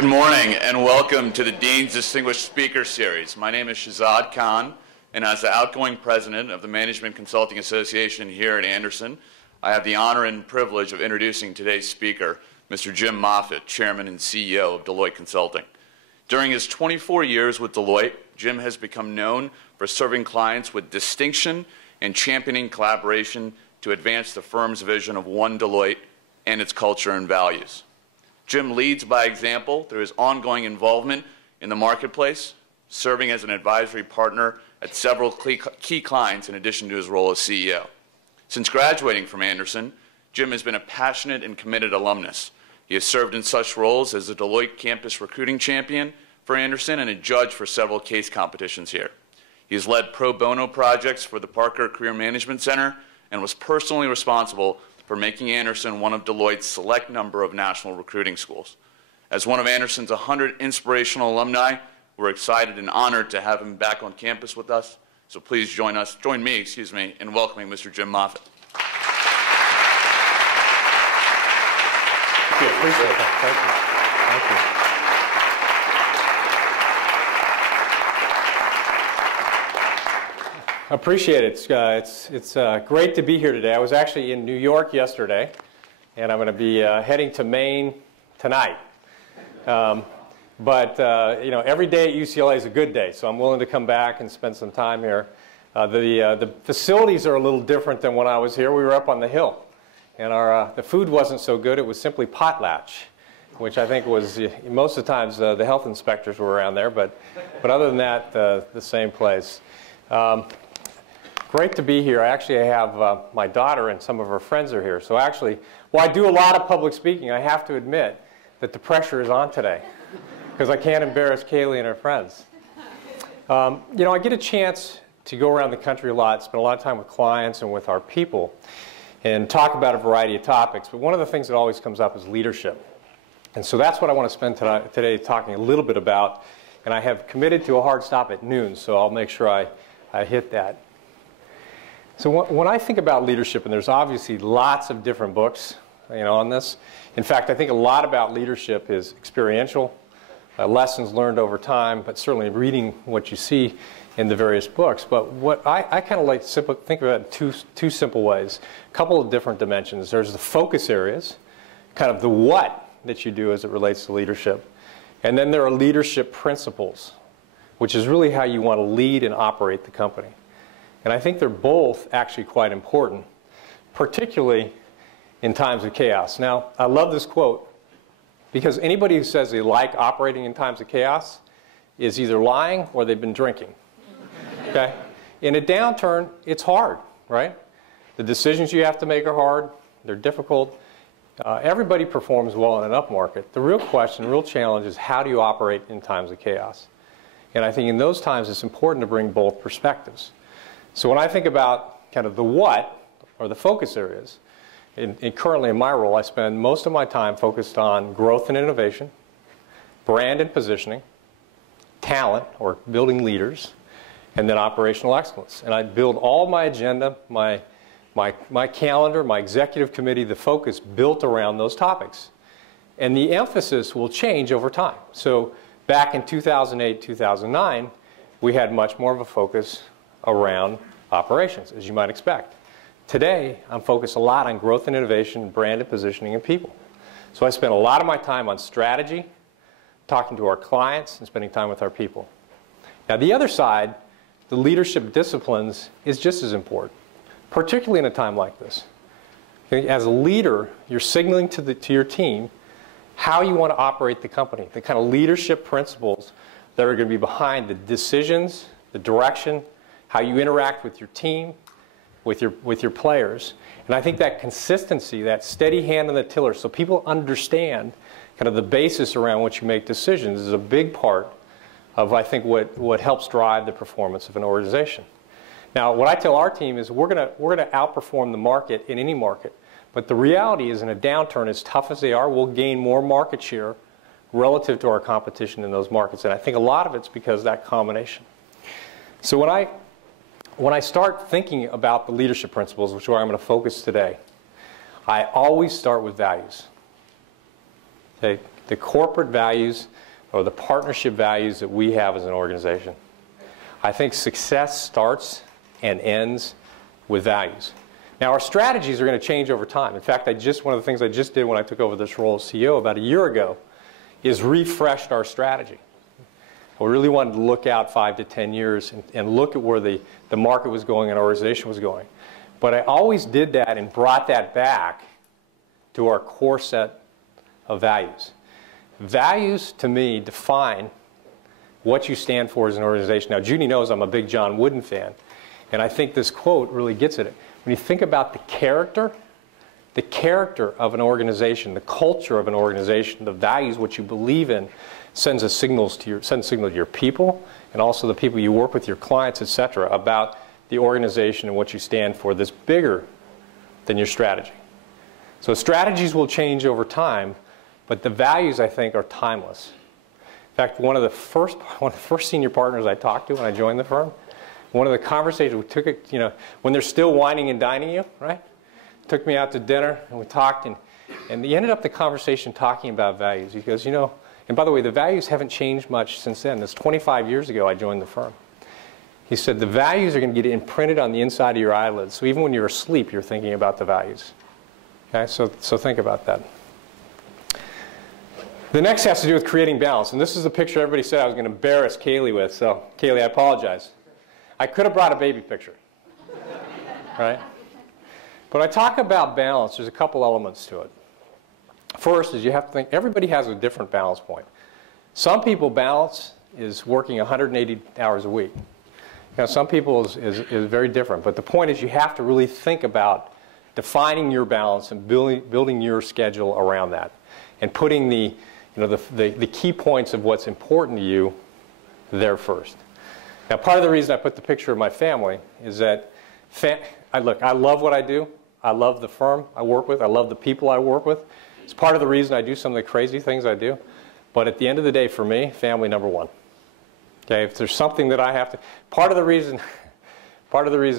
Good morning and welcome to the Dean's Distinguished Speaker Series. My name is Shahzad Khan, and as the outgoing president of the Management Consulting Association here at Anderson, I have the honor and privilege of introducing today's speaker, Mr. Jim Moffatt, Chairman and CEO of Deloitte Consulting. During his 24 years with Deloitte, Jim has become known for serving clients with distinction and championing collaboration to advance the firm's vision of One Deloitte and its culture and values. Jim leads by example through his ongoing involvement in the marketplace, serving as an advisory partner at several key clients in addition to his role as CEO. Since graduating from Anderson, Jim has been a passionate and committed alumnus. He has served in such roles as the Deloitte Campus Recruiting Champion for Anderson and a judge for several case competitions here. He has led pro bono projects for the Parker Career Management Center and was personally responsible for making Anderson one of Deloitte's select number of national recruiting schools. As one of Anderson's 100 inspirational alumni, we're excited and honored to have him back on campus with us. So please join me, in welcoming Mr. Jim Moffatt. Thank you. Appreciate that. Thank you. Thank you. Appreciate it. It's great to be here today. I was actually in New York yesterday, and I'm going to be heading to Maine tonight. Every day at UCLA is a good day, so I'm willing to come back and spend some time here. The facilities are a little different than when I was here. We were up on the hill, and the food wasn't so good. It was simply potlatch, which I think was, most of the times the health inspectors were around there, but other than that, the same place. Great to be here. I have my daughter and some of her friends are here. So actually, while I do a lot of public speaking, I have to admit that the pressure is on today because I can't embarrass Kaylee and her friends. I get a chance to go around the country a lot, spend a lot of time with clients and with our people, and talk about a variety of topics. But one of the things that always comes up is leadership. And so that's what I want to spend today talking a little bit about. And I have committed to a hard stop at noon, so I'll make sure I hit that. So when I think about leadership, and there's obviously lots of different books on this. In fact, I think a lot about leadership is experiential, lessons learned over time, but certainly reading what you see in the various books. But what I kind of like to think about it in two simple ways, a couple of different dimensions. There's the focus areas, kind of the what that you do as it relates to leadership. And then there are leadership principles, which is really how you want to lead and operate the company. And I think they're both actually quite important, particularly in times of chaos. Now, I love this quote because anybody who says they like operating in times of chaos is either lying or they've been drinking. Okay? In a downturn, it's hard, right? The decisions you have to make are hard. They're difficult. Everybody performs well in an up market. The real question, the real challenge is how do you operate in times of chaos? And I think in those times it's important to bring both perspectives. So when I think about kind of the what, or the focus areas, currently in my role, I spend most of my time focused on growth and innovation, brand and positioning, talent, or building leaders, and then operational excellence. And I build all my agenda, my calendar, my executive committee, the focus built around those topics. And the emphasis will change over time. So back in 2008, 2009, we had much more of a focus around operations, as you might expect. Today, I'm focused a lot on growth and innovation, brand and positioning, and people. So I spend a lot of my time on strategy, talking to our clients, and spending time with our people. Now, the other side, the leadership disciplines, is just as important, particularly in a time like this. As a leader, you're signaling to your team how you want to operate the company, the kind of leadership principles that are going to be behind the decisions, the direction, how you interact with your team, with your players. And I think that consistency, that steady hand on the tiller, so people understand kind of the basis around which you make decisions is a big part of, I think, what helps drive the performance of an organization. Now, what I tell our team is we're going to outperform the market in any market. But the reality is in a downturn, as tough as they are, we'll gain more market share relative to our competition in those markets. And I think a lot of it's because of that combination. So when I start thinking about the leadership principles, which is where I'm going to focus today, I always start with values. Okay? the corporate values or the partnership values that we have as an organization. I think success starts and ends with values. Now, our strategies are going to change over time. In fact, one of the things I just did when I took over this role as CEO about a year ago is refreshed our strategy. We really wanted to look out 5 to 10 years and look at where the market was going and our organization was going. But I always did that and brought that back to our core set of values. Values, to me, define what you stand for as an organization. Now, Judy knows I'm a big John Wooden fan, and I think this quote really gets at it. When you think about the character of an organization, the culture of an organization, the values, what you believe in, sends a signal to your people and also the people you work with, your clients, etc., about the organization and what you stand for that's bigger than your strategy. So strategies will change over time, but the values, I think, are timeless. In fact, one of the first senior partners I talked to when I joined the firm, one of the conversations we took, when they're still whining and dining you, right? Took me out to dinner and we talked, and he ended up the conversation talking about values. He goes, and by the way, the values haven't changed much since then. That's 25 years ago I joined the firm. He said the values are going to get imprinted on the inside of your eyelids. So even when you're asleep, you're thinking about the values. Okay, so think about that. The next has to do with creating balance. And this is the picture everybody said I was going to embarrass Kaylee with. So Kaylee, I apologize. I could have brought a baby picture. Right? But I talk about balance. There's a couple elements to it. First is you have to think everybody has a different balance point. Some people balance is working 180 hours a week. Now, some people is very different. But the point is you have to really think about defining your balance and building your schedule around that. And putting the key points of what's important to you there first. Now, part of the reason I put the picture of my family is that, I love what I do. I love the firm I work with. I love the people I work with. It's part of the reason I do some of the crazy things I do. But at the end of the day, for me, family number one. Okay, if there's something that I have to, part of the reason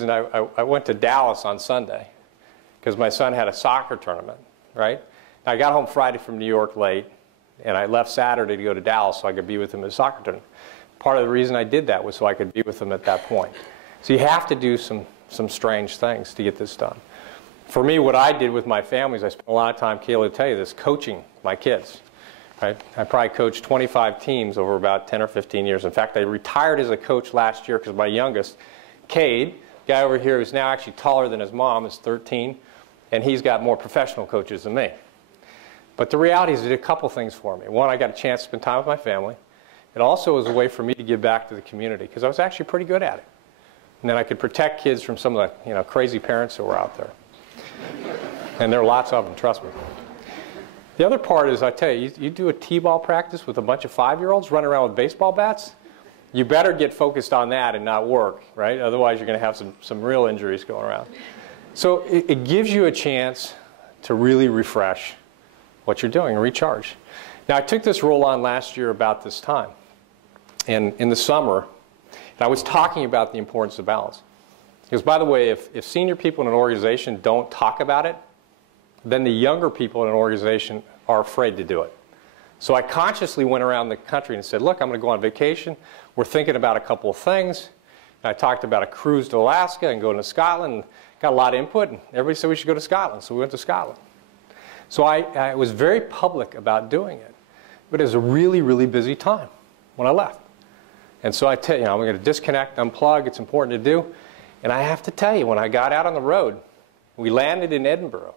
I went to Dallas on Sunday, because my son had a soccer tournament, right? I got home Friday from New York late, and I left Saturday to go to Dallas so I could be with him at the soccer tournament. Part of the reason I did that was so I could be with him at that point. So you have to do some strange things to get this done. For me, what I did with my family is I spent a lot of time, Kayla will tell you this, coaching my kids. Right? I probably coached 25 teams over about 10 or 15 years. In fact, I retired as a coach last year because my youngest, Cade, guy over here who's now actually taller than his mom, is 13, and he's got more professional coaches than me. But the reality is it did a couple things for me. One, I got a chance to spend time with my family. It also was a way for me to give back to the community because I was actually pretty good at it. And then I could protect kids from some of the crazy parents that were out there. And there are lots of them, trust me. The other part is, I tell you, you do a t-ball practice with a bunch of 5-year-olds running around with baseball bats, you better get focused on that and not work, right? Otherwise, you're going to have some real injuries going around. So it gives you a chance to really refresh what you're doing and recharge. Now, I took this role on last year about this time, and in the summer, and I was talking about the importance of balance. Because, by the way, if senior people in an organization don't talk about it, then the younger people in an organization are afraid to do it. So I consciously went around the country and said, look, I'm going to go on vacation. We're thinking about a couple of things. And I talked about a cruise to Alaska and going to Scotland. Got a lot of input, and everybody said we should go to Scotland, so we went to Scotland. So I was very public about doing it. But it was a really, really busy time when I left. And so I tell you, I'm going to disconnect, unplug. It's important to do. And I have to tell you, when I got out on the road, we landed in Edinburgh.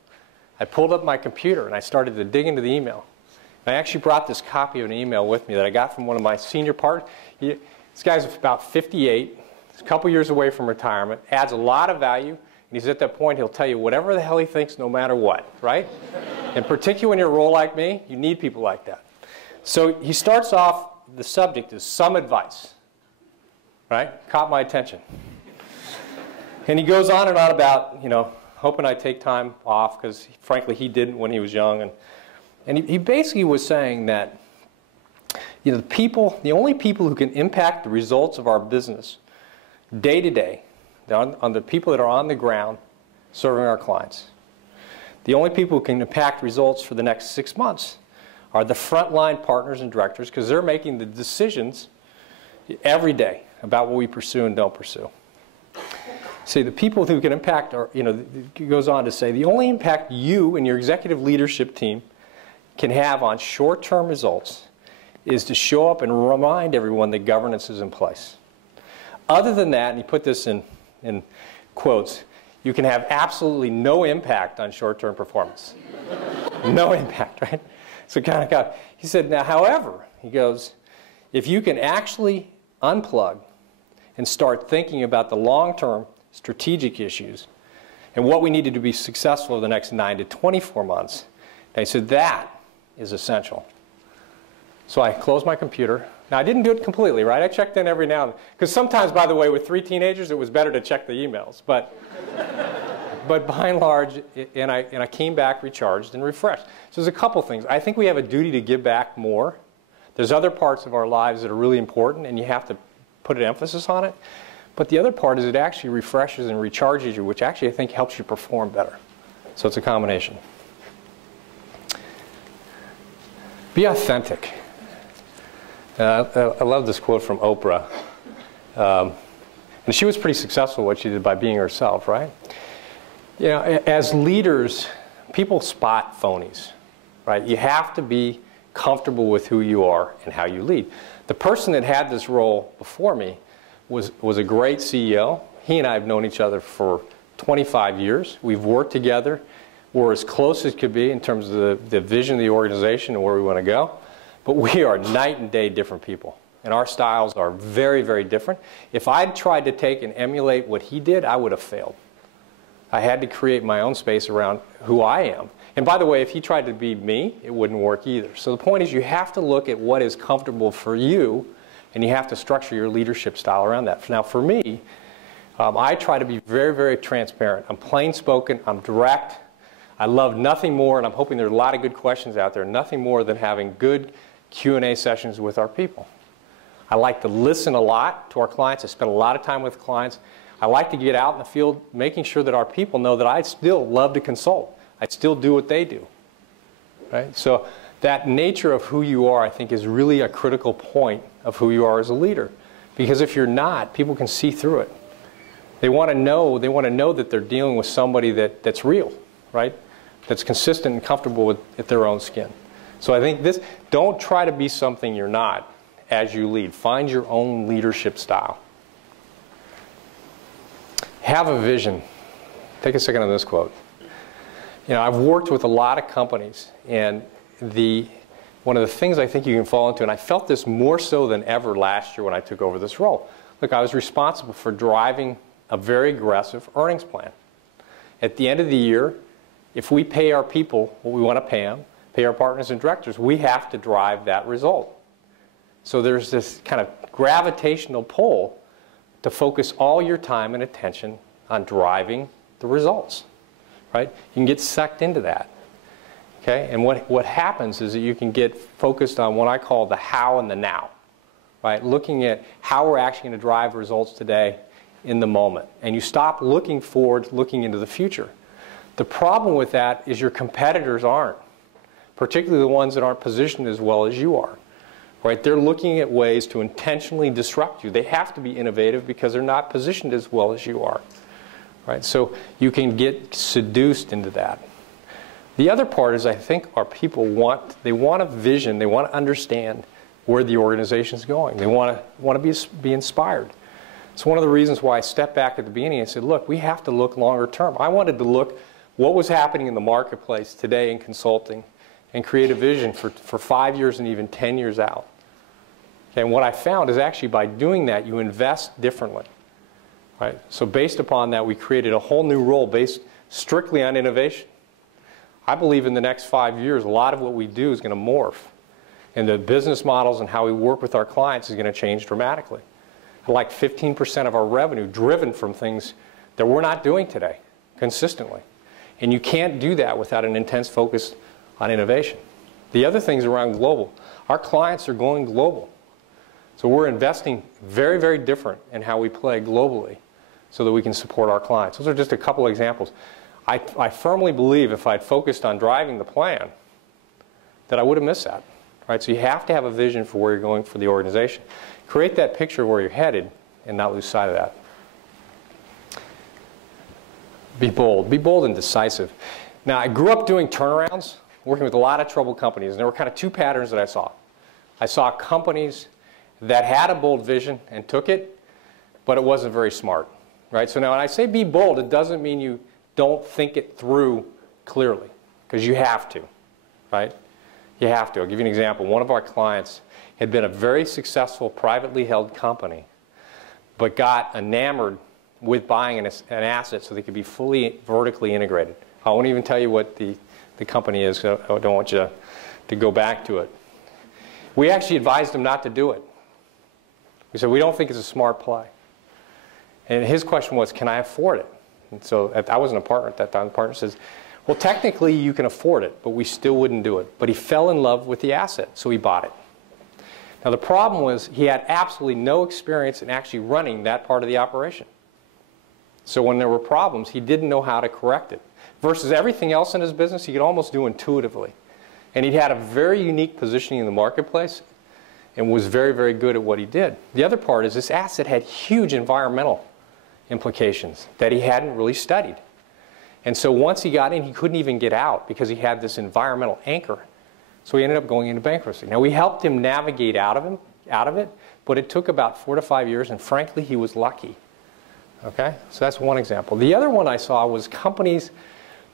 I pulled up my computer and I started to dig into the email. And I actually brought this copy of an email with me that I got from one of my senior partners. This guy's about 58, he's a couple years away from retirement, adds a lot of value, and he's at that point he'll tell you whatever the hell he thinks no matter what, right? And particularly when you're a role like me, you need people like that. So he starts off, the subject is some advice, right? Caught my attention. And he goes on and on about, hoping I take time off because, frankly, he didn't when he was young. And he basically was saying that, the only people who can impact the results of our business day to day, on the people that are on the ground serving our clients, the only people who can impact results for the next 6 months are the frontline partners and directors, because they're making the decisions every day about what we pursue and don't pursue. See, the people who can impact are, it goes on to say, the only impact you and your executive leadership team can have on short-term results is to show up and remind everyone that governance is in place. Other than that, and he put this in quotes, you can have absolutely no impact on short-term performance. No impact, right? So he said, now, however, he goes, if you can actually unplug and start thinking about the long-term strategic issues and what we need to do to be successful over the next 9 to 24 months, and he said that is essential. So I closed my computer. Now, I didn't do it completely, right? I checked in every now and then. Because sometimes, by the way, with 3 teenagers, it was better to check the emails. But by and large, and I came back recharged and refreshed. So there's a couple things. I think we have a duty to give back more. There's other parts of our lives that are really important, and you have to put an emphasis on it. But the other part is it actually refreshes and recharges you, which actually I think helps you perform better. So it's a combination. Be authentic. I love this quote from Oprah. And she was pretty successful at what she did by being herself, right? As leaders, people spot phonies, right? You have to be comfortable with who you are and how you lead. The person that had this role before me was a great CEO. He and I have known each other for 25 years. We've worked together. We're as close as could be in terms of the vision of the organization and where we want to go. But we are night and day different people. And our styles are very, very different. If I'd tried to take and emulate what he did, I would have failed. I had to create my own space around who I am. And by the way, if he tried to be me, it wouldn't work either. So the point is you have to look at what is comfortable for you, and you have to structure your leadership style around that. Now for me, I try to be very, very transparent. I'm plain spoken, I'm direct. I love nothing more, and I'm hoping there are a lot of good questions out there, nothing more than having good Q&A sessions with our people. I like to listen a lot to our clients. I spend a lot of time with clients. I like to get out in the field making sure that our people know that I still love to consult. I still do what they do. Right? So that nature of who you are, I think, is really a critical point of who you are as a leader. Because if you're not, people can see through it. They want to know that they're dealing with somebody that's real, right? That's consistent and comfortable with their own skin. So I think don't try to be something you're not as you lead. Find your own leadership style. Have a vision. Take a second on this quote. I've worked with a lot of companies, and one of the things I think you can fall into, and I felt this more so than ever last year when I took over this role. Look, I was responsible for driving a very aggressive earnings plan. At the end of the year, if we pay our people what we want to pay them, pay our partners and directors, we have to drive that result. So there's this kind of gravitational pull to focus all your time and attention on driving the results, right? You can get sucked into that, okay? And what happens is that you can get focused on what I call the how and the now, right? Looking at how we're actually going to drive results today in the moment. And you stop looking forward, looking into the future. The problem with that is your competitors aren't, particularly the ones that aren't positioned as well as you are. Right? They're looking at ways to intentionally disrupt you. They have to be innovative because they're not positioned as well as you are. Right? So you can get seduced into that. The other part is I think our people want a vision. They want to understand where the organization is going. They want to be inspired. It's one of the reasons why I stepped back at the beginning and said, look, we have to look longer term. I wanted to look what was happening in the marketplace today in consulting and create a vision for 5 years and even 10 years out. And what I found is actually by doing that, you invest differently. Right? So based upon that, we created a whole new role based strictly on innovation. I believe in the next 5 years, a lot of what we do is going to morph. And the business models and how we work with our clients is going to change dramatically. Like 15% of our revenue driven from things that we're not doing today consistently. And you can't do that without an intense focus on innovation. The other things around global. Our clients are going global. So we're investing very, very different in how we play globally so that we can support our clients. Those are just a couple examples. I firmly believe if I'd focused on driving the plan, that I would have missed that. Right? So you have to have a vision for where you're going for the organization. Create that picture of where you're headed and not lose sight of that. Be bold. Be bold and decisive. Now, I grew up doing turnarounds, working with a lot of troubled companies, and there were kind of two patterns that I saw. I saw companies that had a bold vision and took it, but it wasn't very smart. Right? So now when I say be bold, it doesn't mean you don't think it through clearly, because you have to. Right? You have to. I'll give you an example. One of our clients had been a very successful privately held company, but got enamored with buying an asset so they could be fully vertically integrated. I won't even tell you what the company is, because I don't want you to go back to it. We actually advised them not to do it. We said, we don't think it's a smart play. And his question was, can I afford it? And so I wasn't a partner at that time. The partner says, well, technically you can afford it, but we still wouldn't do it. But he fell in love with the asset, so he bought it. Now the problem was he had absolutely no experience in actually running that part of the operation. So when there were problems, he didn't know how to correct it. Versus everything else in his business, he could almost do intuitively. And he had a very unique positioning in the marketplace and was very, very good at what he did. The other part is this asset had huge environmental implications that he hadn't really studied. And so once he got in, he couldn't even get out because he had this environmental anchor. So he ended up going into bankruptcy. Now, we helped him navigate out of it, but it took about 4 to 5 years, and frankly, he was lucky. Okay? So that's one example. The other one I saw was companies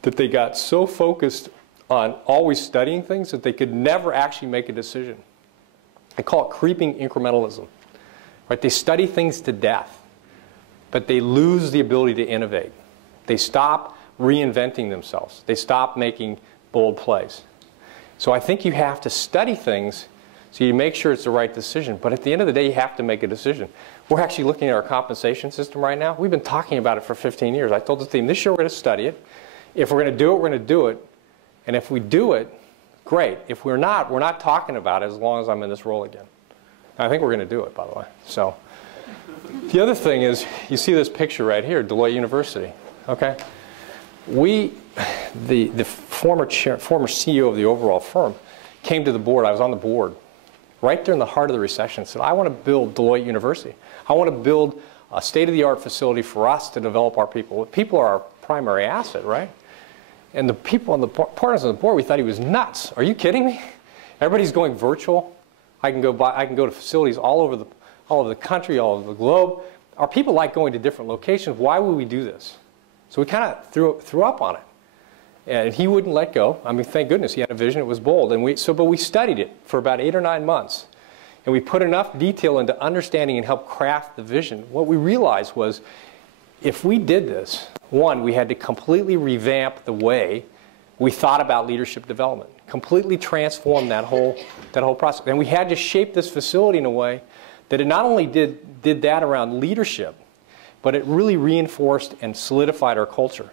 that they got so focused on always studying things that they could never actually make a decision. I call it creeping incrementalism. Right? They study things to death, but they lose the ability to innovate. They stop reinventing themselves. They stop making bold plays. So I think you have to study things so you make sure it's the right decision. But at the end of the day, you have to make a decision. We're actually looking at our compensation system right now. We've been talking about it for 15 years. I told the team, this year we're going to study it. If we're going to do it, we're going to do it. And if we do it, great. If we're not talking about it as long as I'm in this role again. And I think we're going to do it, by the way. So the other thing is, you see this picture right here, Deloitte University. Okay? The former CEO of the overall firm came to the board. I was on the board right during the heart of the recession, said, I want to build Deloitte University. I want to build a state-of-the-art facility for us to develop our people. People are our primary asset, right? And the people on the partners on the board, we thought he was nuts. Are you kidding me? Everybody's going virtual. I can go to facilities all over the country, all over the globe. Our people like going to different locations. Why would we do this? So we kind of threw up on it. And he wouldn't let go. I mean, thank goodness he had a vision. It was bold. But we studied it for about 8 or 9 months. And we put enough detail into understanding and help craft the vision. What we realized was, if we did this, one, we had to completely revamp the way we thought about leadership development. Completely transform that whole process. And we had to shape this facility in a way that it not only did that around leadership, but it really reinforced and solidified our culture.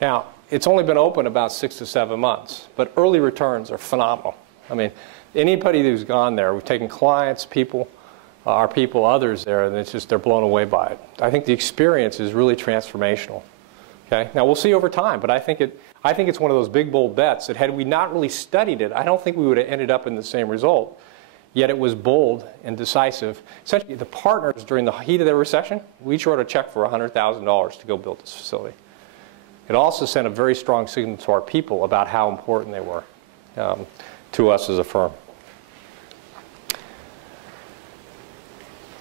Now, it's only been open about 6 to 7 months, but early returns are phenomenal. I mean, anybody who's gone there, we've taken clients, people, our people, others there, and it's just they're blown away by it. I think the experience is really transformational. Okay? Now, we'll see over time, but I think it's one of those big, bold bets that had we not really studied it, I don't think we would have ended up in the same result. Yet it was bold and decisive. Essentially, the partners during the heat of the recession, we each wrote a check for $100,000 to go build this facility. It also sent a very strong signal to our people about how important they were to us as a firm.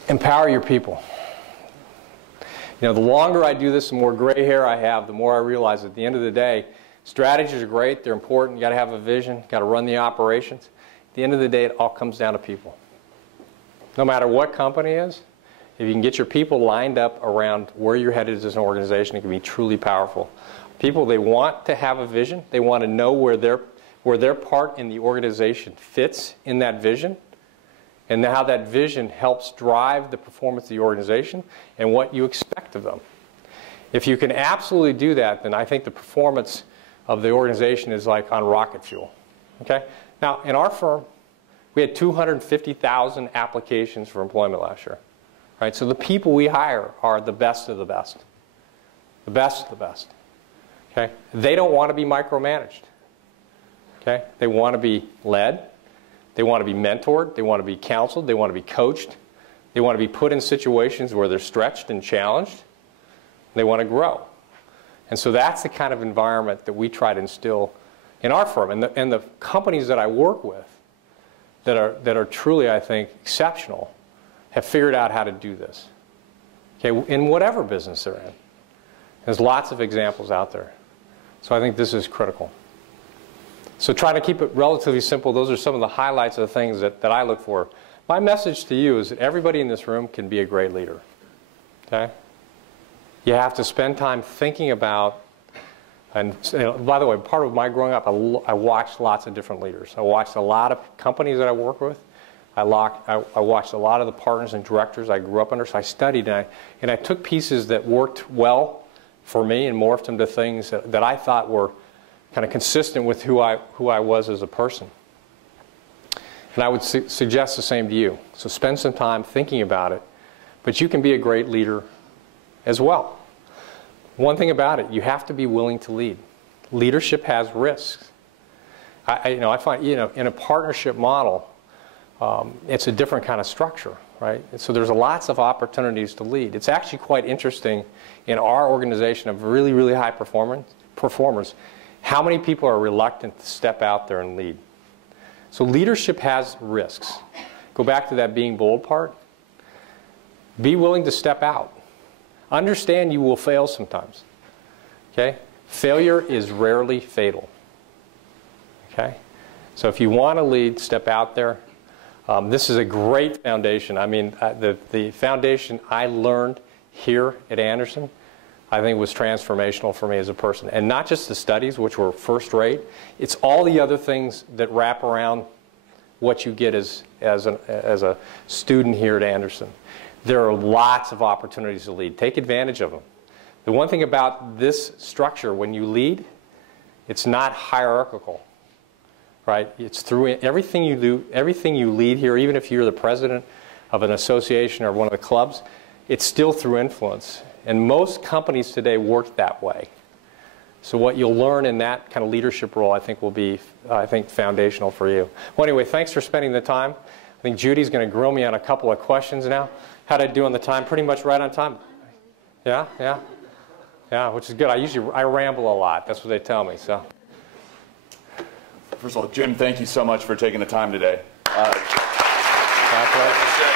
Empower your people. You know, the longer I do this, the more gray hair I have, the more I realize at the end of the day, strategies are great, they're important, you got to have a vision, got to run the operations. At the end of the day, it all comes down to people. No matter what company is, if you can get your people lined up around where you're headed as an organization, it can be truly powerful. People, they want to have a vision. They want to know where their part in the organization fits in that vision, and how that vision helps drive the performance of the organization and what you expect of them. If you can absolutely do that, then I think the performance of the organization is like on rocket fuel. Okay? Now, in our firm, we had 250,000 applications for employment last year. Right? So the people we hire are the best of the best. The best of the best. Okay? They don't want to be micromanaged. Okay? They want to be led. They want to be mentored. They want to be counseled. They want to be coached. They want to be put in situations where they're stretched and challenged. They want to grow. And so that's the kind of environment that we try to instill in our firm. And the companies that I work with that are truly, I think, exceptional have figured out how to do this. Okay? In whatever business they're in. There's lots of examples out there. So I think this is critical. So try to keep it relatively simple. Those are some of the highlights of the things that I look for. My message to you is that everybody in this room can be a great leader. Okay? You have to spend time thinking about, and by the way, part of my growing up, I watched lots of different leaders. I watched a lot of companies that I work with. I watched a lot of the partners and directors I grew up under, so I studied, and I took pieces that worked well for me and morphed them to things that I thought were kind of consistent with who I was as a person. And I would suggest the same to you. So spend some time thinking about it, but you can be a great leader as well. One thing about it, you have to be willing to lead. Leadership has risks. I find, in a partnership model, it's a different kind of structure, right? And so there's lots of opportunities to lead. It's actually quite interesting in our organization of really, really high performers, how many people are reluctant to step out there and lead. So leadership has risks. Go back to that being bold part. Be willing to step out. Understand you will fail sometimes. Okay? Failure is rarely fatal. Okay? So if you want to lead, step out there. This is a great foundation. I mean, the foundation I learned here at Anderson, I think was transformational for me as a person. And not just the studies, which were first rate. It's all the other things that wrap around what you get as a student here at Anderson. There are lots of opportunities to lead. Take advantage of them. The one thing about this structure, when you lead, it's not hierarchical. Right? It's through everything you do, everything you lead here, even if you're the president of an association or one of the clubs, it's still through influence. And most companies today work that way. So what you'll learn in that kind of leadership role, I think, will be, foundational for you. Well, anyway, thanks for spending the time. I think Judy's going to grill me on a couple of questions now. How'd I do on the time? Pretty much right on time. Yeah, which is good. I ramble a lot. That's what they tell me. So. First of all, Jim, thank you so much for taking the time today. My pleasure.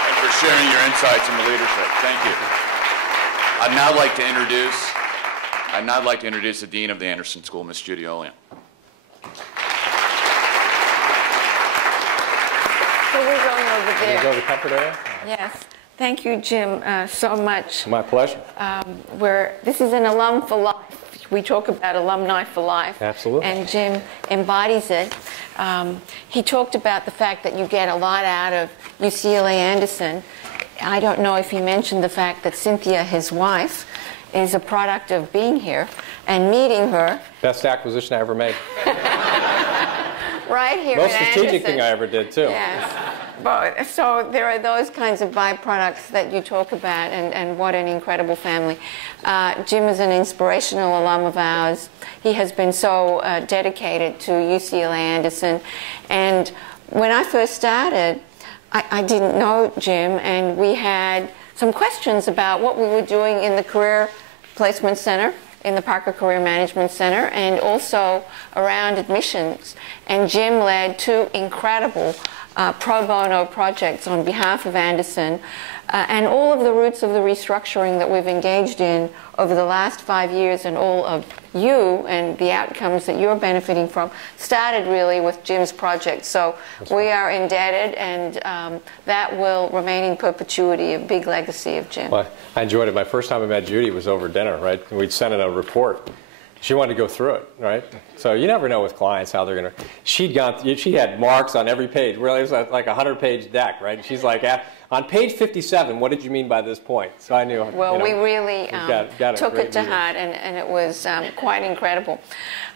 And for sharing your insights into leadership. Thank you. I'd now like to introduce the Dean of the Anderson School, Ms. Judy Olian. So we're going over there. Go to the comfort area? Yes. Thank you, Jim, so much. My pleasure. This is an alum for life. We talk about alumni for life. Absolutely. And Jim embodies it. He talked about the fact that you get a lot out of UCLA Anderson. I don't know if he mentioned the fact that Cynthia, his wife, is a product of being here and meeting her. Best acquisition I ever made. Right here Most at strategic Anderson. thing I ever did, too. Yes. But, so there are those kinds of byproducts that you talk about, and what an incredible family. Jim is an inspirational alum of ours. He has been so dedicated to UCLA Anderson. And when I first started, I didn't know Jim, and we had some questions about what we were doing in the Career Placement Center, in the Parker Career Management Center, and also around admissions. And Jim led two incredible pro bono projects on behalf of Anderson, and all of the roots of the restructuring that we've engaged in over the last 5 years, and all of you and the outcomes that you're benefiting from started really with Jim's project. So we are indebted, and that will remain in perpetuity, a big legacy of Jim. Well, I enjoyed it. My first time I met Judy was over dinner, right? And we'd sent in a report. She wanted to go through it, right? So you never know with clients how they're going to. She had marks on every page. Really, it was like a 100-page deck, right? And she's like, on page 57, what did you mean by this point? So I knew. Well, we really took it to meeting. heart, and it was quite incredible.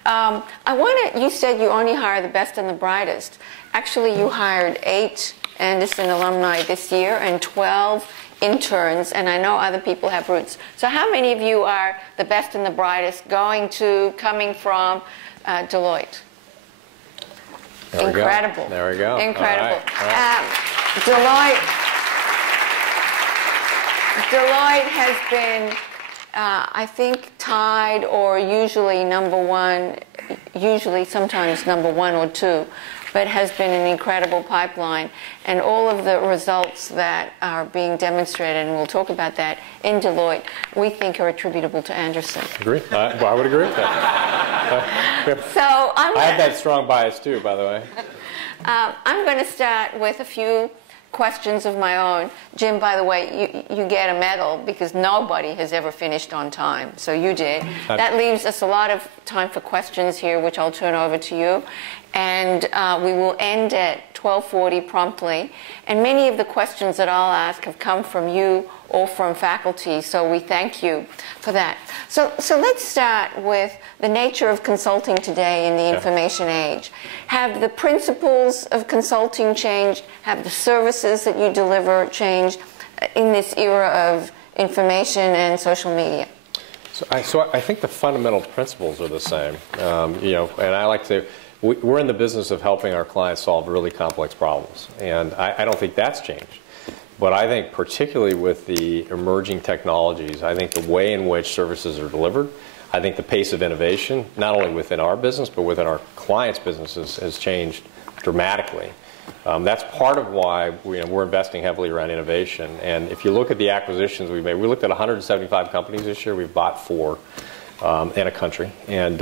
You said you only hire the best and the brightest. Actually, you hired 8 Anderson alumni this year and 12 interns, and I know other people have roots. So how many of you are the best and the brightest coming from Deloitte? Incredible. There we go. Incredible. All right. Deloitte has been, I think, tied or usually number one, usually sometimes number one or two, but has been an incredible pipeline. And all of the results that are being demonstrated, and we'll talk about that, in Deloitte, we think are attributable to Andersen. Agree. I would agree with that. So I have that strong bias too, by the way. I'm going to start with a few questions of my own. Jim, by the way, you get a medal because nobody has ever finished on time, so you did. That leaves us a lot of time for questions here, which I'll turn over to you. And we will end at 12:40 promptly. And many of the questions that I'll ask have come from you or from faculty, so we thank you for that. So let's start with the nature of consulting today in the information age. Have the principles of consulting changed? Have the services that you deliver changed in this era of information and social media? So I think the fundamental principles are the same. And I like to. We're in the business of helping our clients solve really complex problems, and I don't think that's changed. But I think particularly with the emerging technologies, I think the way in which services are delivered, I think the pace of innovation, not only within our business, but within our clients' businesses, has changed dramatically. That's part of why we're investing heavily around innovation. And if you look at the acquisitions we've made, we looked at 175 companies this year. We've bought 4 in a country. And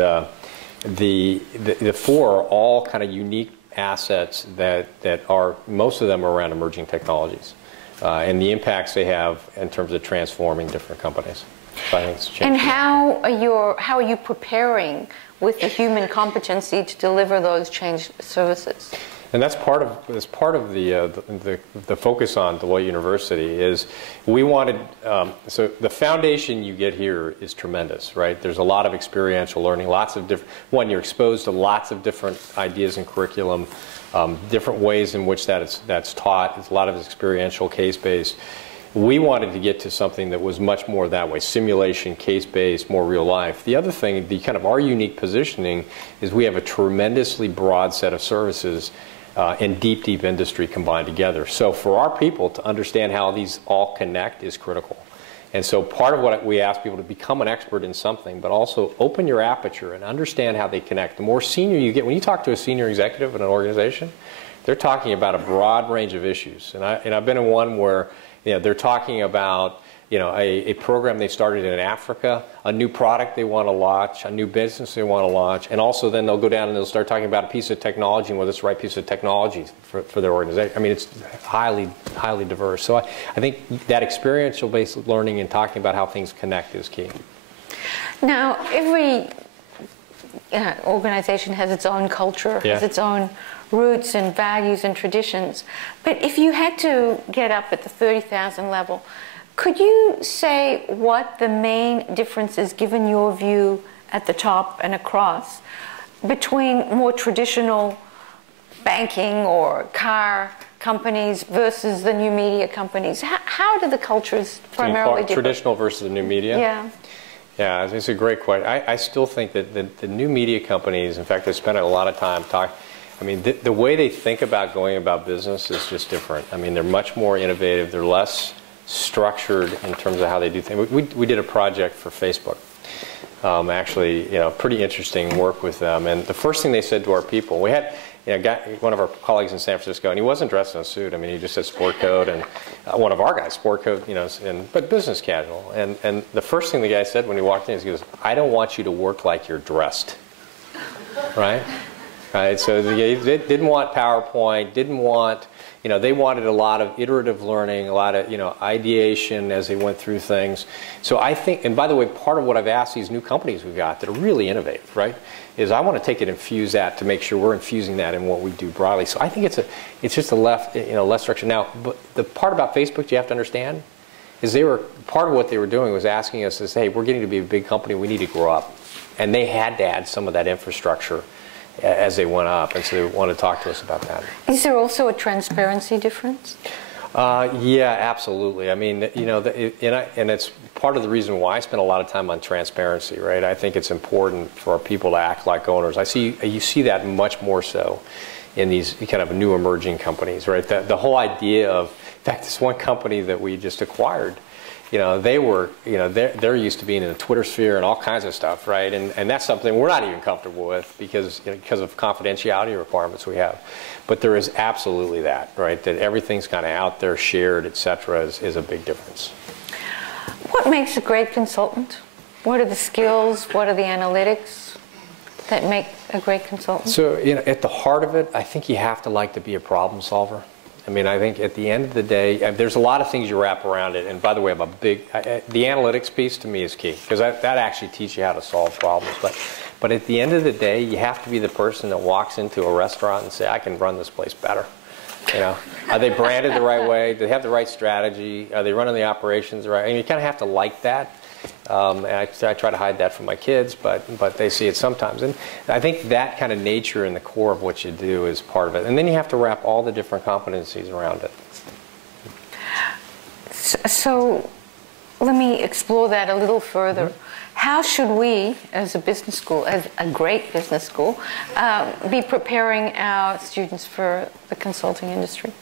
the 4 are all kind of unique assets that are, most of them are around emerging technologies. And the impacts they have in terms of transforming different companies. So I think it's changed. And how are you preparing with the human competency to deliver those changed services? And that's part of the focus on Deloitte University is we wanted, so the foundation you get here is tremendous, right? There's a lot of experiential learning, lots of different, you're exposed to lots of different ideas and curriculum, different ways in which that's taught. It's a lot of experiential, case-based. We wanted to get to something that was much more that way, simulation, case-based, more real life. The other thing, the kind of our unique positioning is we have a tremendously broad set of services and deep industry combined together. So for our people to understand how these all connect is critical. And so part of what we ask people to become an expert in something, but also open your aperture and understand how they connect. The more senior you get, when you talk to a senior executive in an organization, they're talking about a broad range of issues. And I've been in one where they're talking about a program they started in Africa, a new product they want to launch, a new business they want to launch, and also then they'll go down and they'll start talking about a piece of technology and whether it's the right piece of technology for their organization. I mean, it's highly diverse. So I think that experiential-based learning and talking about how things connect is key. Now, every organization has its own culture, has its own roots and values and traditions. But if you had to get up at the 30,000 level, could you say what the main difference is, given your view at the top and across, between more traditional banking or car companies versus the new media companies? How do the cultures primarily differ? Traditional versus the new media? Yeah. Yeah, it's a great question. I still think that the new media companies, in fact, I spent a lot of time talking. I mean, the way they think about going about business is just different. I mean, they're much more innovative. They're less structured in terms of how they do things. We did a project for Facebook. Actually, pretty interesting work with them. And the first thing they said to our people, we had one of our colleagues in San Francisco, and he wasn't dressed in a suit. I mean, he just had sport coat, and one of our guys, sport coat, but business casual. And the first thing the guy said when he walked in is, he goes, "I don't want you to work like you're dressed." Right? Right, so they didn't want PowerPoint, didn't want, they wanted a lot of iterative learning, a lot of, ideation as they went through things. So I think, and by the way, part of what I've asked these new companies we've got that are really innovative, right, is I want to take it and infuse that to make sure we're infusing that in what we do broadly. So I think it's just a less structure. Now, but the part about Facebook you have to understand is part of what they were doing was asking us to say, hey, we're getting to be a big company, we need to grow up. And they had to add some of that infrastructure as they went up, and so they want to talk to us about that. Is there also a transparency difference? Yeah, absolutely. I mean, and it's part of the reason why I spend a lot of time on transparency, right? I think it's important for our people to act like owners. You see that much more so in these kind of new emerging companies, right? The whole idea of, in fact, this one company that we just acquired, they were, they're used to being in the Twitter sphere and all kinds of stuff, right? And that's something we're not even comfortable with because of confidentiality requirements we have. But there is absolutely that, right? That everything's kind of out there, shared, et cetera, is a big difference. What makes a great consultant? What are the skills? What are the analytics that make a great consultant? So, at the heart of it, I think you have to like to be a problem solver. I mean, I think at the end of the day, there's a lot of things you wrap around it. And by the way, the analytics piece to me is key because that actually teaches you how to solve problems. But at the end of the day, you have to be the person that walks into a restaurant and say, I can run this place better. Are they branded the right way? Do they have the right strategy? Are they running the operations the right way? And you kind of have to like that. And I try to hide that from my kids, but they see it sometimes. And I think that kind of nature in the core of what you do is part of it. And then you have to wrap all the different competencies around it. So let me explore that a little further. Mm-hmm. How should we, as a business school, as a great business school, be preparing our students for the consulting industry?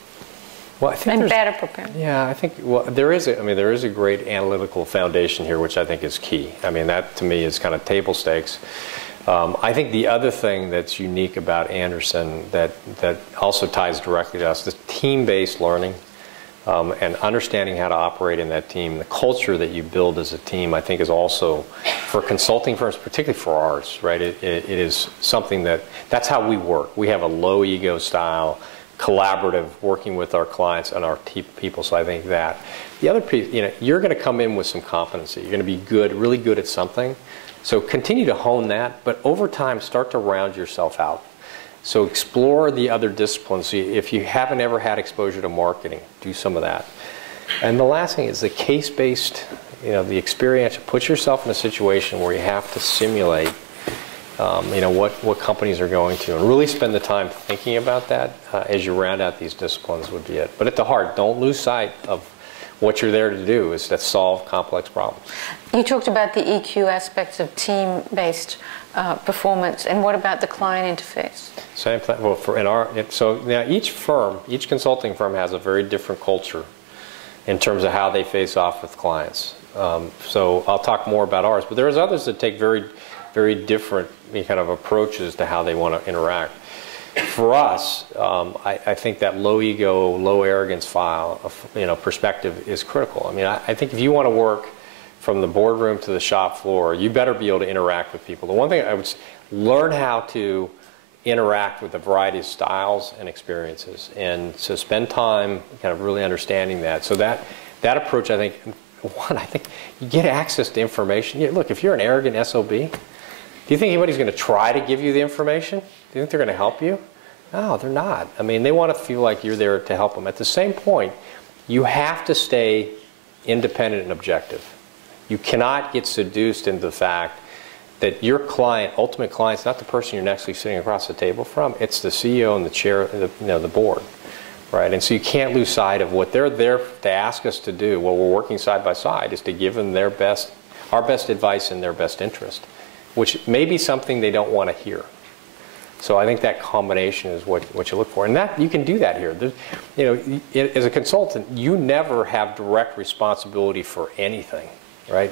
Well, I think better prepared. Yeah, I think there is a great analytical foundation here, which I think is key. I mean, that to me is kind of table stakes. I think the other thing that's unique about Anderson that also ties directly to us, this team-based learning and understanding how to operate in that team, the culture that you build as a team, I think is also for consulting firms, particularly for ours, right? It is something that's how we work. We have a low ego style, collaborative, working with our clients and our people. So I think that the other piece, you're going to come in with some competency. You're going to be good, really good at something. So continue to hone that, but over time, start to round yourself out. So explore the other disciplines. If you haven't ever had exposure to marketing, do some of that. And the last thing is the case-based, the experience. Put yourself in a situation where you have to simulate what companies are going to, and really spend the time thinking about that as you round out these disciplines would be it. But at the heart, don't lose sight of what you're there to do, is to solve complex problems. You talked about the EQ aspects of team-based performance, and what about the client interface? Same thing. Well, so now each consulting firm has a very different culture in terms of how they face off with clients. So I'll talk more about ours, but there's others that take very, very different kind of approaches to how they want to interact. For us, I think that low ego, low arrogance perspective is critical. I mean, I think if you want to work from the boardroom to the shop floor, you better be able to interact with people. The one thing I would say, learn how to interact with a variety of styles and experiences, and so spend time kind of really understanding that. So that approach, I think you get access to information. Look, if you're an arrogant SOB, do you think anybody's going to try to give you the information? Do you think they're going to help you? No, they're not. I mean, they want to feel like you're there to help them. At the same point, you have to stay independent and objective. You cannot get seduced into the fact that your ultimate client, is not the person you're next sitting across the table from. It's the CEO and the chair, the board, right? And so you can't lose sight of what they're there to ask us to do while we're working side by side, is to give them our best advice in their best interest, which may be something they don't want to hear. So I think that combination is what you look for, and that you can do that here. As a consultant, you never have direct responsibility for anything, right?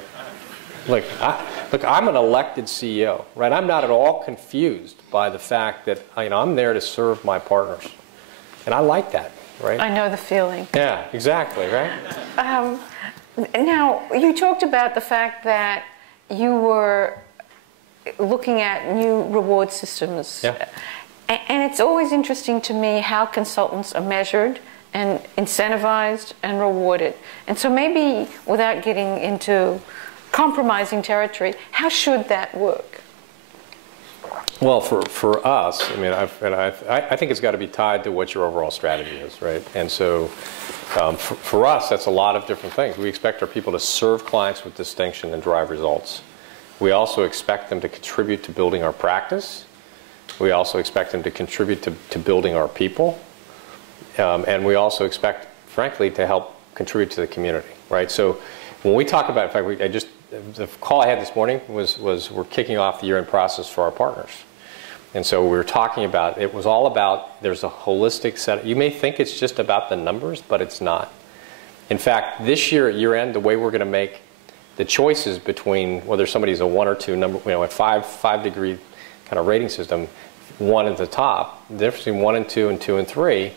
Look, I'm an elected CEO, right? I'm not at all confused by the fact that I'm there to serve my partners, and I like that, right? I know the feeling. Yeah, exactly, right? Now, you talked about the fact that you were looking at new reward systems. Yeah. And it's always interesting to me how consultants are measured and incentivized and rewarded. And so maybe without getting into compromising territory, how should that work? Well, for us, I mean, I think it's got to be tied to what your overall strategy is, right? And so for us, that's a lot of different things. We expect our people to serve clients with distinction and drive results. We also expect them to contribute to building our practice. We also expect them to contribute to building our people. And we also expect, frankly, to help contribute to the community, right? So when we talk about, in fact, the call I had this morning was we're kicking off the year-end process for our partners. And so we were talking about, it was all about, there's a holistic set. You may think it's just about the numbers, but it's not. In fact, this year at year end, the way we're going to make the choices between whether somebody's a 1 or 2 number, a five degree kind of rating system, 1 at the top, the difference between 1 and 2 and 2 and 3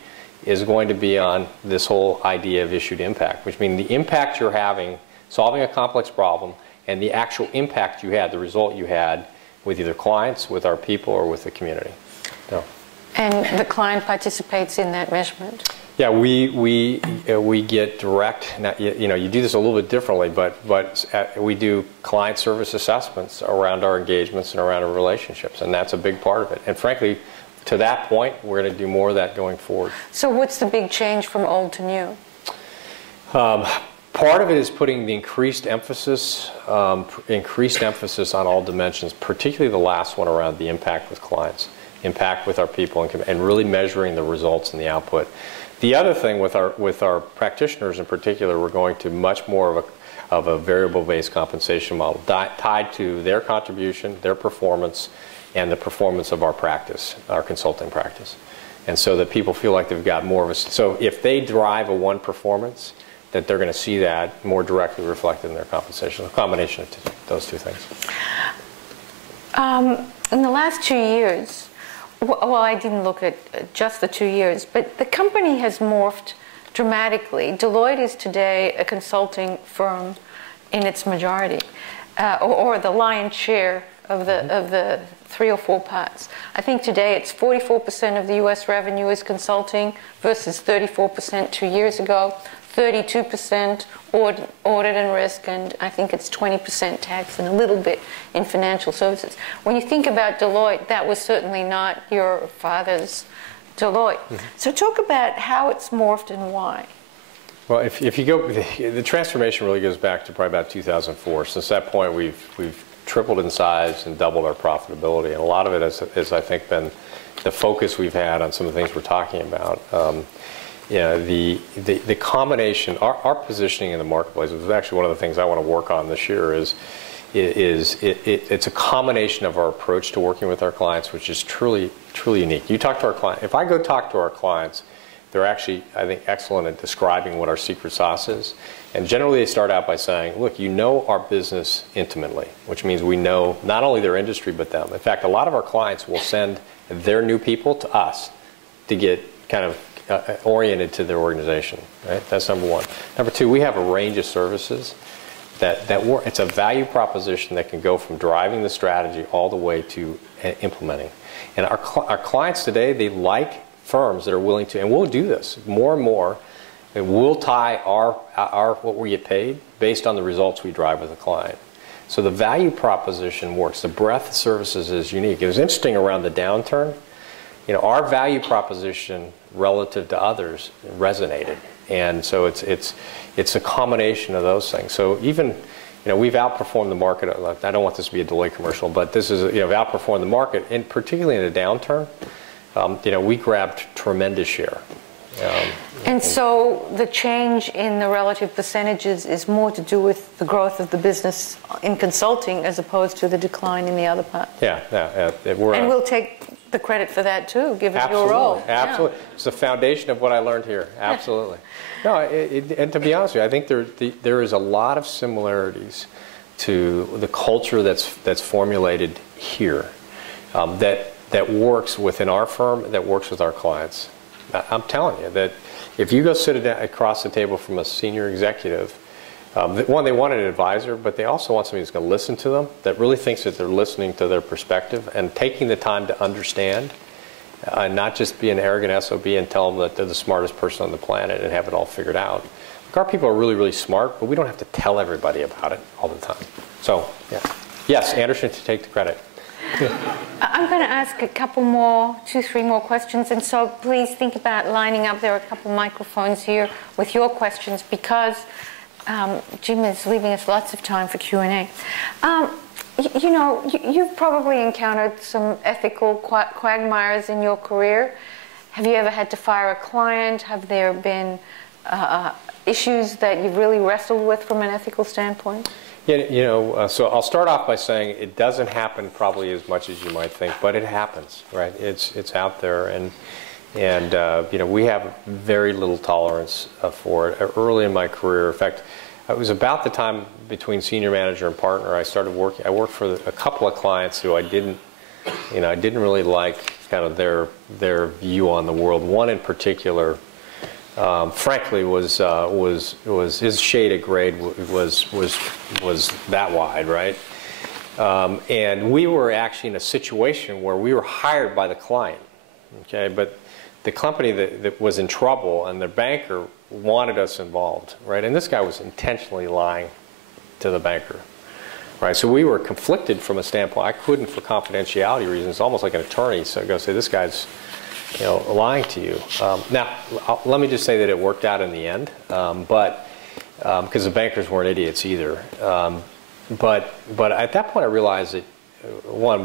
is going to be on this whole idea of issued impact, which means the impact you're having solving a complex problem and the actual impact you had, the result you had with either clients, with our people, or with the community. So. And the client participates in that measurement? Yeah, we get direct. Now, you do this a little bit differently, but we do client service assessments around our engagements and around our relationships, and that's a big part of it. And frankly, to that point, we're going to do more of that going forward. So what's the big change from old to new? Part of it is putting the increased emphasis on all dimensions, particularly the last one around the impact with clients, impact with our people, and really measuring the results and the output. The other thing with our practitioners in particular, we're going to much more of a variable-based compensation model tied to their contribution, their performance, and the performance of our practice, our consulting practice. And so that people feel like they've got more of a, so if they drive a 1 performance, that they're going to see that more directly reflected in their compensation, a combination of those two things. In the last 2 years, well, I didn't look at just the 2 years, but the company has morphed dramatically. Deloitte is today a consulting firm in its majority, or the lion's share of the 3 or 4 parts. I think today it's 44% of the U.S. revenue is consulting versus 34% 2 years ago. 32% audit and risk, and I think it's 20% tax and a little bit in financial services. When you think about Deloitte, that was certainly not your father's Deloitte. Mm-hmm. So talk about how it's morphed and why. Well, if you go, the transformation really goes back to probably about 2004. Since that point, we've tripled in size and doubled our profitability, and a lot of it has I think, been the focus we've had on some of the things we're talking about. The combination, our positioning in the marketplace was actually one of the things I want to work on this year. It's a combination of our approach to working with our clients, which is truly unique. You talk to our clients. If I go talk to our clients, they're actually, I think, excellent at describing what our secret sauce is. And generally they start out by saying, look, you know our business intimately, which means we know not only their industry but them. In fact, a lot of our clients will send their new people to us to get kind of oriented to their organization, right? That's number one. Number two, we have a range of services that work. It's a value proposition that can go from driving the strategy all the way to implementing. And our clients today, they like firms that are willing to, and we'll do this more and more, and we'll tie our what we get paid based on the results we drive with the client. So the value proposition works. The breadth of services is unique. It was interesting around the downturn. Our value proposition relative to others resonated, and so it's a combination of those things. So even we've outperformed the market. I don't want this to be a Deloitte commercial, but this is outperformed the market, and particularly in a downturn, we grabbed tremendous share. And so the change in the relative percentages is more to do with the growth of the business in consulting as opposed to the decline in the other part. Yeah. And we'll take the credit for that too, given your role. Absolutely. Yeah. It's the foundation of what I learned here. Absolutely. No, and to be honest with you, I think there is a lot of similarities to the culture that's formulated here that works within our firm, that works with our clients. I'm telling you that if you go sit across the table from a senior executive, one, they want an advisor, but they also want somebody who's going to listen to them, that really thinks that they're listening to their perspective and taking the time to understand, and not just be an arrogant SOB and tell them that they're the smartest person on the planet and have it all figured out. Like, our people are really, really smart, but we don't have to tell everybody about it all the time. So, yeah. Yes, Anderson to take the credit. I'm going to ask a couple more, 2-3 more questions, and so please think about lining up. There are a couple microphones here with your questions because Jim is leaving us lots of time for Q&A. You've probably encountered some ethical quagmires in your career. Have you ever had to fire a client? Have there been issues that you've really wrestled with from an ethical standpoint? So I'll start off by saying it doesn't happen probably as much as you might think, but it happens, right? It's out there, and we have very little tolerance for it. Early in my career, in fact, it was about the time between senior manager and partner I started working. I worked for a couple of clients who I didn't really like kind of their view on the world. One in particular, frankly, was his shade of grade was that wide, right? And we were actually in a situation where we were hired by the client, okay? But the company that was in trouble and the banker wanted us involved, right? And this guy was intentionally lying to the banker, right? So we were conflicted from a standpoint. I couldn't, for confidentiality reasons, almost like an attorney, so go say, this guy's lying to you. Now, let me just say that it worked out in the end, but because the bankers weren't idiots either. But at that point, I realized that one,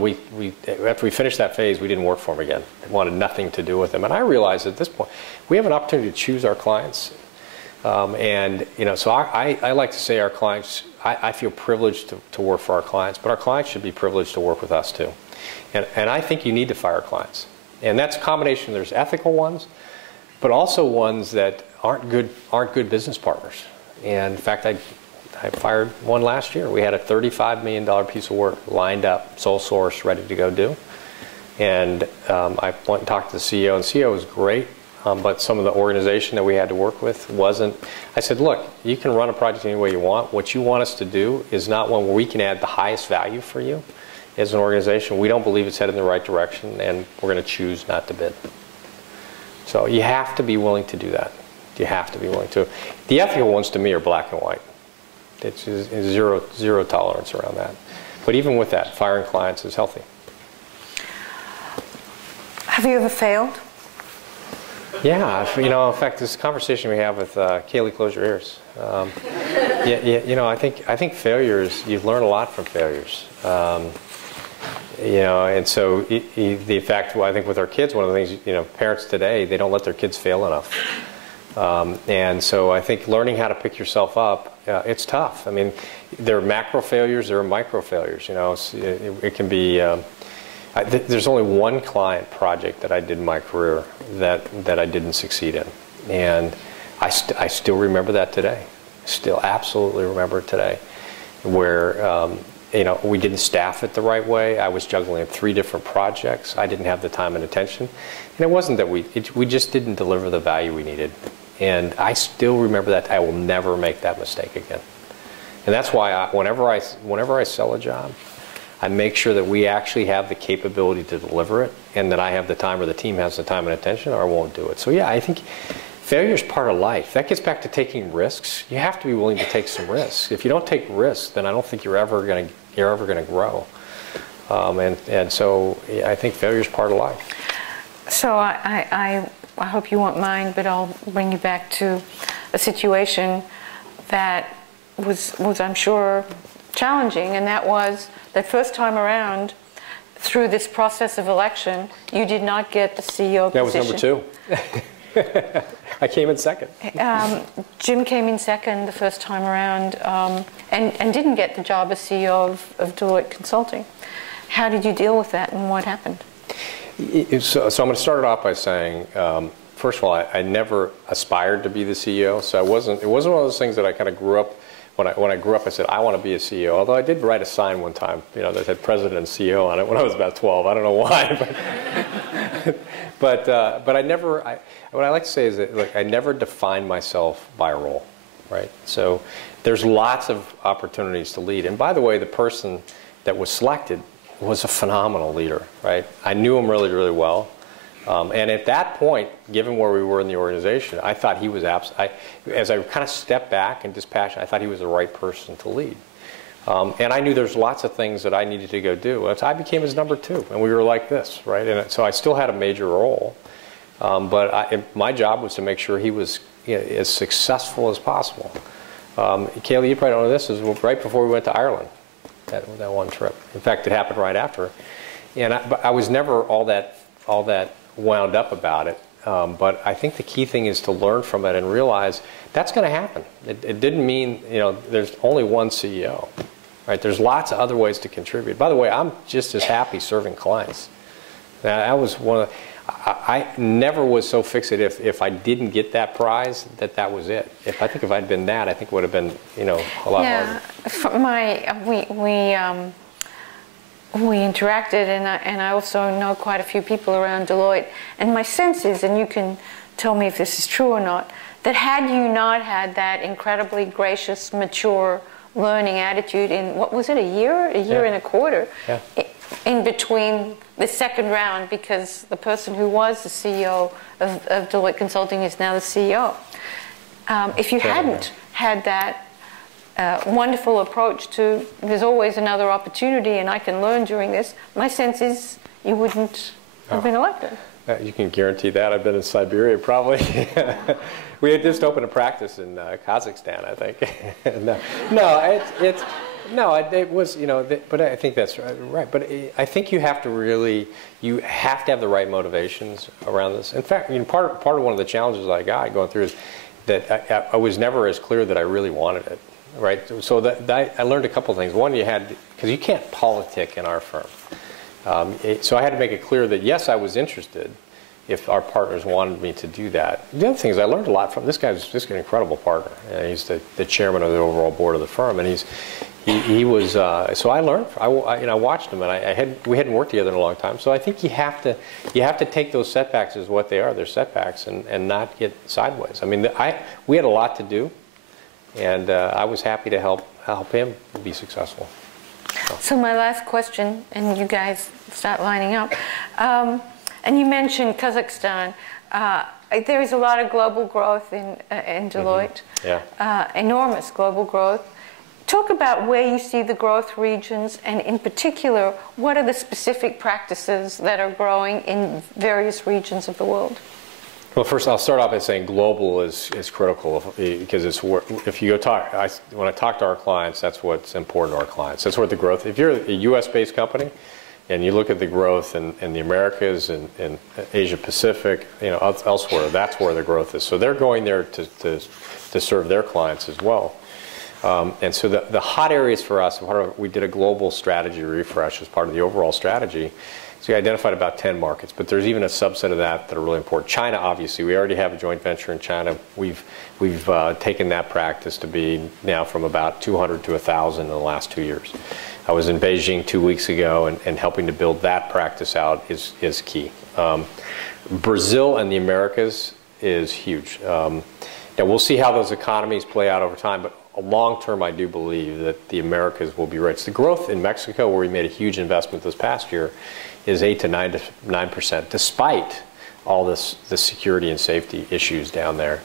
after we finished that phase, we didn't work for them again. We wanted nothing to do with them. And I realized at this point, we have an opportunity to choose our clients. So I like to say our clients, I feel privileged to work for our clients, but our clients should be privileged to work with us too. And I think you need to fire clients. And that's a combination. There's ethical ones, but also ones that aren't good business partners. And in fact, I fired one last year. We had a $35 million piece of work lined up, sole source, ready to go do. And I went and talked to the CEO, and the CEO was great, but some of the organization that we had to work with wasn't. I said, look, you can run a project any way you want. What you want us to do is not one where we can add the highest value for you. As an organization, we don't believe it's headed in the right direction, and we're going to choose not to bid. So you have to be willing to do that. You have to be willing to. The ethical ones, to me, are black and white. It's zero tolerance around that. But even with that, firing clients is healthy. Have you ever failed? Yeah, in fact, this conversation we have with Kaylee, close your ears. I think failures, you learn a lot from failures. And so the fact, I think with our kids, one of the things, parents today, they don't let their kids fail enough. And so I think learning how to pick yourself up, it's tough. I mean, there are macro failures, there are micro failures. It can be. There's only one client project that I did in my career that I didn't succeed in, and I still remember that today. Still absolutely remember it today, where we didn't staff it the right way. I was juggling 3 different projects. I didn't have the time and attention, and it wasn't that we just didn't deliver the value we needed. And I still remember that. I will never make that mistake again. And that's why whenever I sell a job, I make sure that we actually have the capability to deliver it, and that I have the time, or the team has the time and attention, or I won't do it. So yeah, I think failure is part of life. That gets back to taking risks. You have to be willing to take some risks. If you don't take risks, then I don't think you're ever going to grow. And so I think failure is part of life. So I hope you won't mind, but I'll bring you back to a situation that was I'm sure, challenging, and that was that first time around, through this process of election, you did not get the CEO position. That was number 2. I came in second. Jim came in second the first time around, and didn't get the job as CEO of Deloitte Consulting. How did you deal with that, and what happened? So I'm going to start it off by saying, first of all, I never aspired to be the CEO. So it wasn't one of those things that I kind of grew up. When I grew up, I said, I want to be a CEO. Although I did write a sign one time, that said President and CEO on it when I was about 12. I don't know why. But I never, what I like to say is that, look, I never defined myself by a role, right? So there's lots of opportunities to lead. And by the way, the person that was selected was a phenomenal leader, right? I knew him really, really well. And at that point, given where we were in the organization, I thought he was as I kind of stepped back and dispassionate, I thought he was the right person to lead. And I knew there's lots of things that I needed to go do. So I became his number 2, and we were like this, right? And so I still had a major role, but my job was to make sure he was as successful as possible. Kaylee, you probably don't know this, is right before we went to Ireland, that one trip. In fact, it happened right after. And I was never all that wound up about it. But I think the key thing is to learn from it and realize That's going to happen. It didn't mean, there's only one CEO, right? There's lots of other ways to contribute. By the way, I'm just as happy serving clients. That was one of the, I never was so fixated if I didn't get that prize that was it. If I'd been that, I think it would have been, a lot harder. We interacted, and I also know quite a few people around Deloitte. And my sense is, and you can tell me if this is true or not, that had you not had that incredibly gracious, mature, learning attitude in, what was it, a year and a quarter, in between the second round, because the person who was the CEO of Deloitte Consulting is now the CEO. If you hadn't had that wonderful approach to, there's always another opportunity and I can learn during this, my sense is you wouldn't have been elected. You can guarantee that. I've been in Siberia probably. We had just opened a practice in Kazakhstan, I think. It was, but I think that's right. But I think you have to have the right motivations around this. In fact, part of one of the challenges I got going through is that I was never as clear that I really wanted it, right? So I learned a couple of things. One, because you can't politic in our firm. So I had to make it clear that, yes, I was interested if our partners wanted me to do that. The other thing is I learned a lot from this guy's just an incredible partner. He's the chairman of the overall board of the firm, and he was. So I learned. I watched him, and we hadn't worked together in a long time. So I think you have to take those setbacks as what they are. They're setbacks, and not get sideways. I mean, we had a lot to do, and I was happy to help him be successful. So my last question, and you guys start lining up. And you mentioned Kazakhstan. There is a lot of global growth in Deloitte. Enormous global growth. Talk about where you see the growth regions, and in particular, what are the specific practices that are growing in various regions of the world? Well, first I'll start off by saying global is critical, because if you go when I talk to our clients, that's what's important to our clients. That's where the growth. If you're a U.S.-based company, and you look at the growth in the Americas and Asia Pacific, elsewhere, that's where the growth is. So they're going there to serve their clients as well. And so the hot areas for us, we did a global strategy refresh as part of the overall strategy. So we identified about 10 markets, but there's even a subset of that are really important. China, obviously, we already have a joint venture in China. We've taken that practice to be now from about 200 to 1,000 in the last 2 years. I was in Beijing 2 weeks ago, and helping to build that practice out is key. Brazil and the Americas is huge. Now we'll see how those economies play out over time, but long term, I do believe that the Americas will be rich. The growth in Mexico, where we made a huge investment this past year, is 8 to 9%, despite all the security and safety issues down there.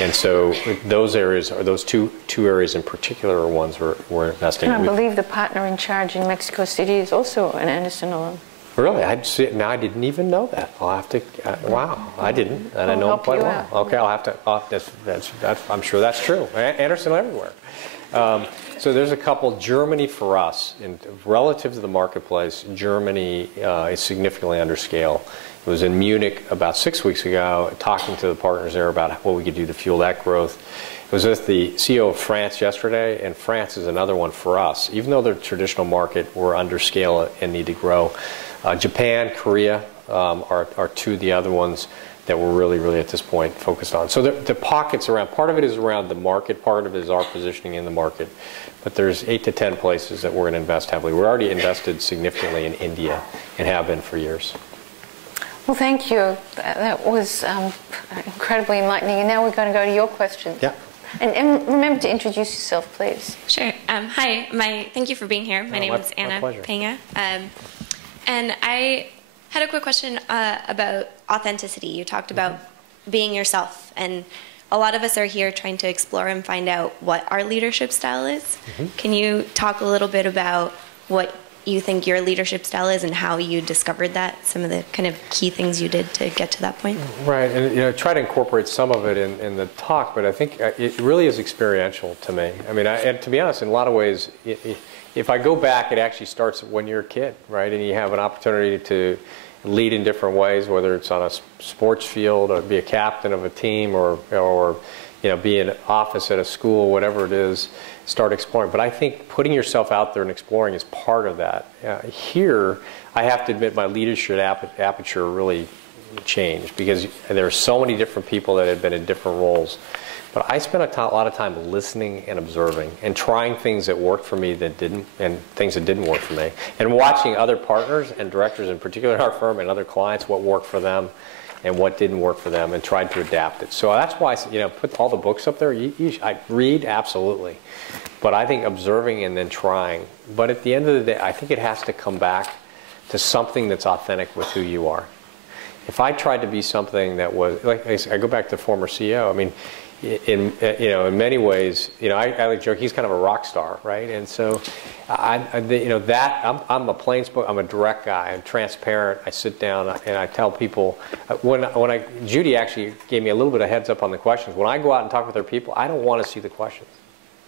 And so those areas, or those two areas in particular, are ones we're investing in. I believe the partner in charge in Mexico City is also an Anderson alum. Really? I didn't even know that. I'll have to. Wow, I didn't, and I know him quite well. Okay, I'll have to. I'm sure that's true. Anderson everywhere. So there's a couple. Germany for us, relative to the marketplace, Germany is significantly under scale. I was in Munich about 6 weeks ago, talking to the partners there about what we could do to fuel that growth. I was with the CEO of France yesterday, and France is another one for us. Even though they're a traditional market, we're under scale and need to grow. Japan, Korea are two of the other ones that we're really at this point focused on. So the pockets around, part of it is around the market, part of it is our positioning in the market. But there's 8 to 10 places that we're going to invest heavily. We're already invested significantly in India and have been for years. Well, thank you. That was incredibly enlightening. And now we're going to go to your questions. Yeah. And remember to introduce yourself, please. Sure. Hi. Thank you for being here. My name is Anna Pena. And I had a quick question about authenticity. You talked about being yourself, and a lot of us are here trying to explore and find out what our leadership style is. Can you talk a little bit about what you think your leadership style is and how you discovered that, some of the kind of key things you did to get to that point? Right, and try to incorporate some of it in the talk, but I think it really is experiential to me. I mean, and to be honest, in a lot of ways, if I go back, it actually starts when you're a kid, right? And you have an opportunity to lead in different ways, whether it's on a sports field or be a captain of a team or be in an office at a school, whatever it is, start exploring. But I think putting yourself out there and exploring is part of that. Here, I have to admit my leadership aperture really changed because there are so many different people that have been in different roles. But I spent a lot of time listening and observing and trying things that worked for me that didn't, and things that didn't work for me. And watching other partners and directors, in particular in our firm, and other clients, what worked for them and what didn't work for them, and tried to adapt it. So that's why I put all the books up there. I read, absolutely. But I think observing and then trying. But at the end of the day, I think it has to come back to something that's authentic with who you are. If I tried to be something that was, like I go back to former CEO, I mean, in many ways, I like joke, he's kind of a rock star, right? And so, I'm a plain spoken, I'm a direct guy, I'm transparent. I sit down and I tell people, Judy actually gave me a little bit of heads up on the questions. When I go out and talk with other people, I don't want to see the questions.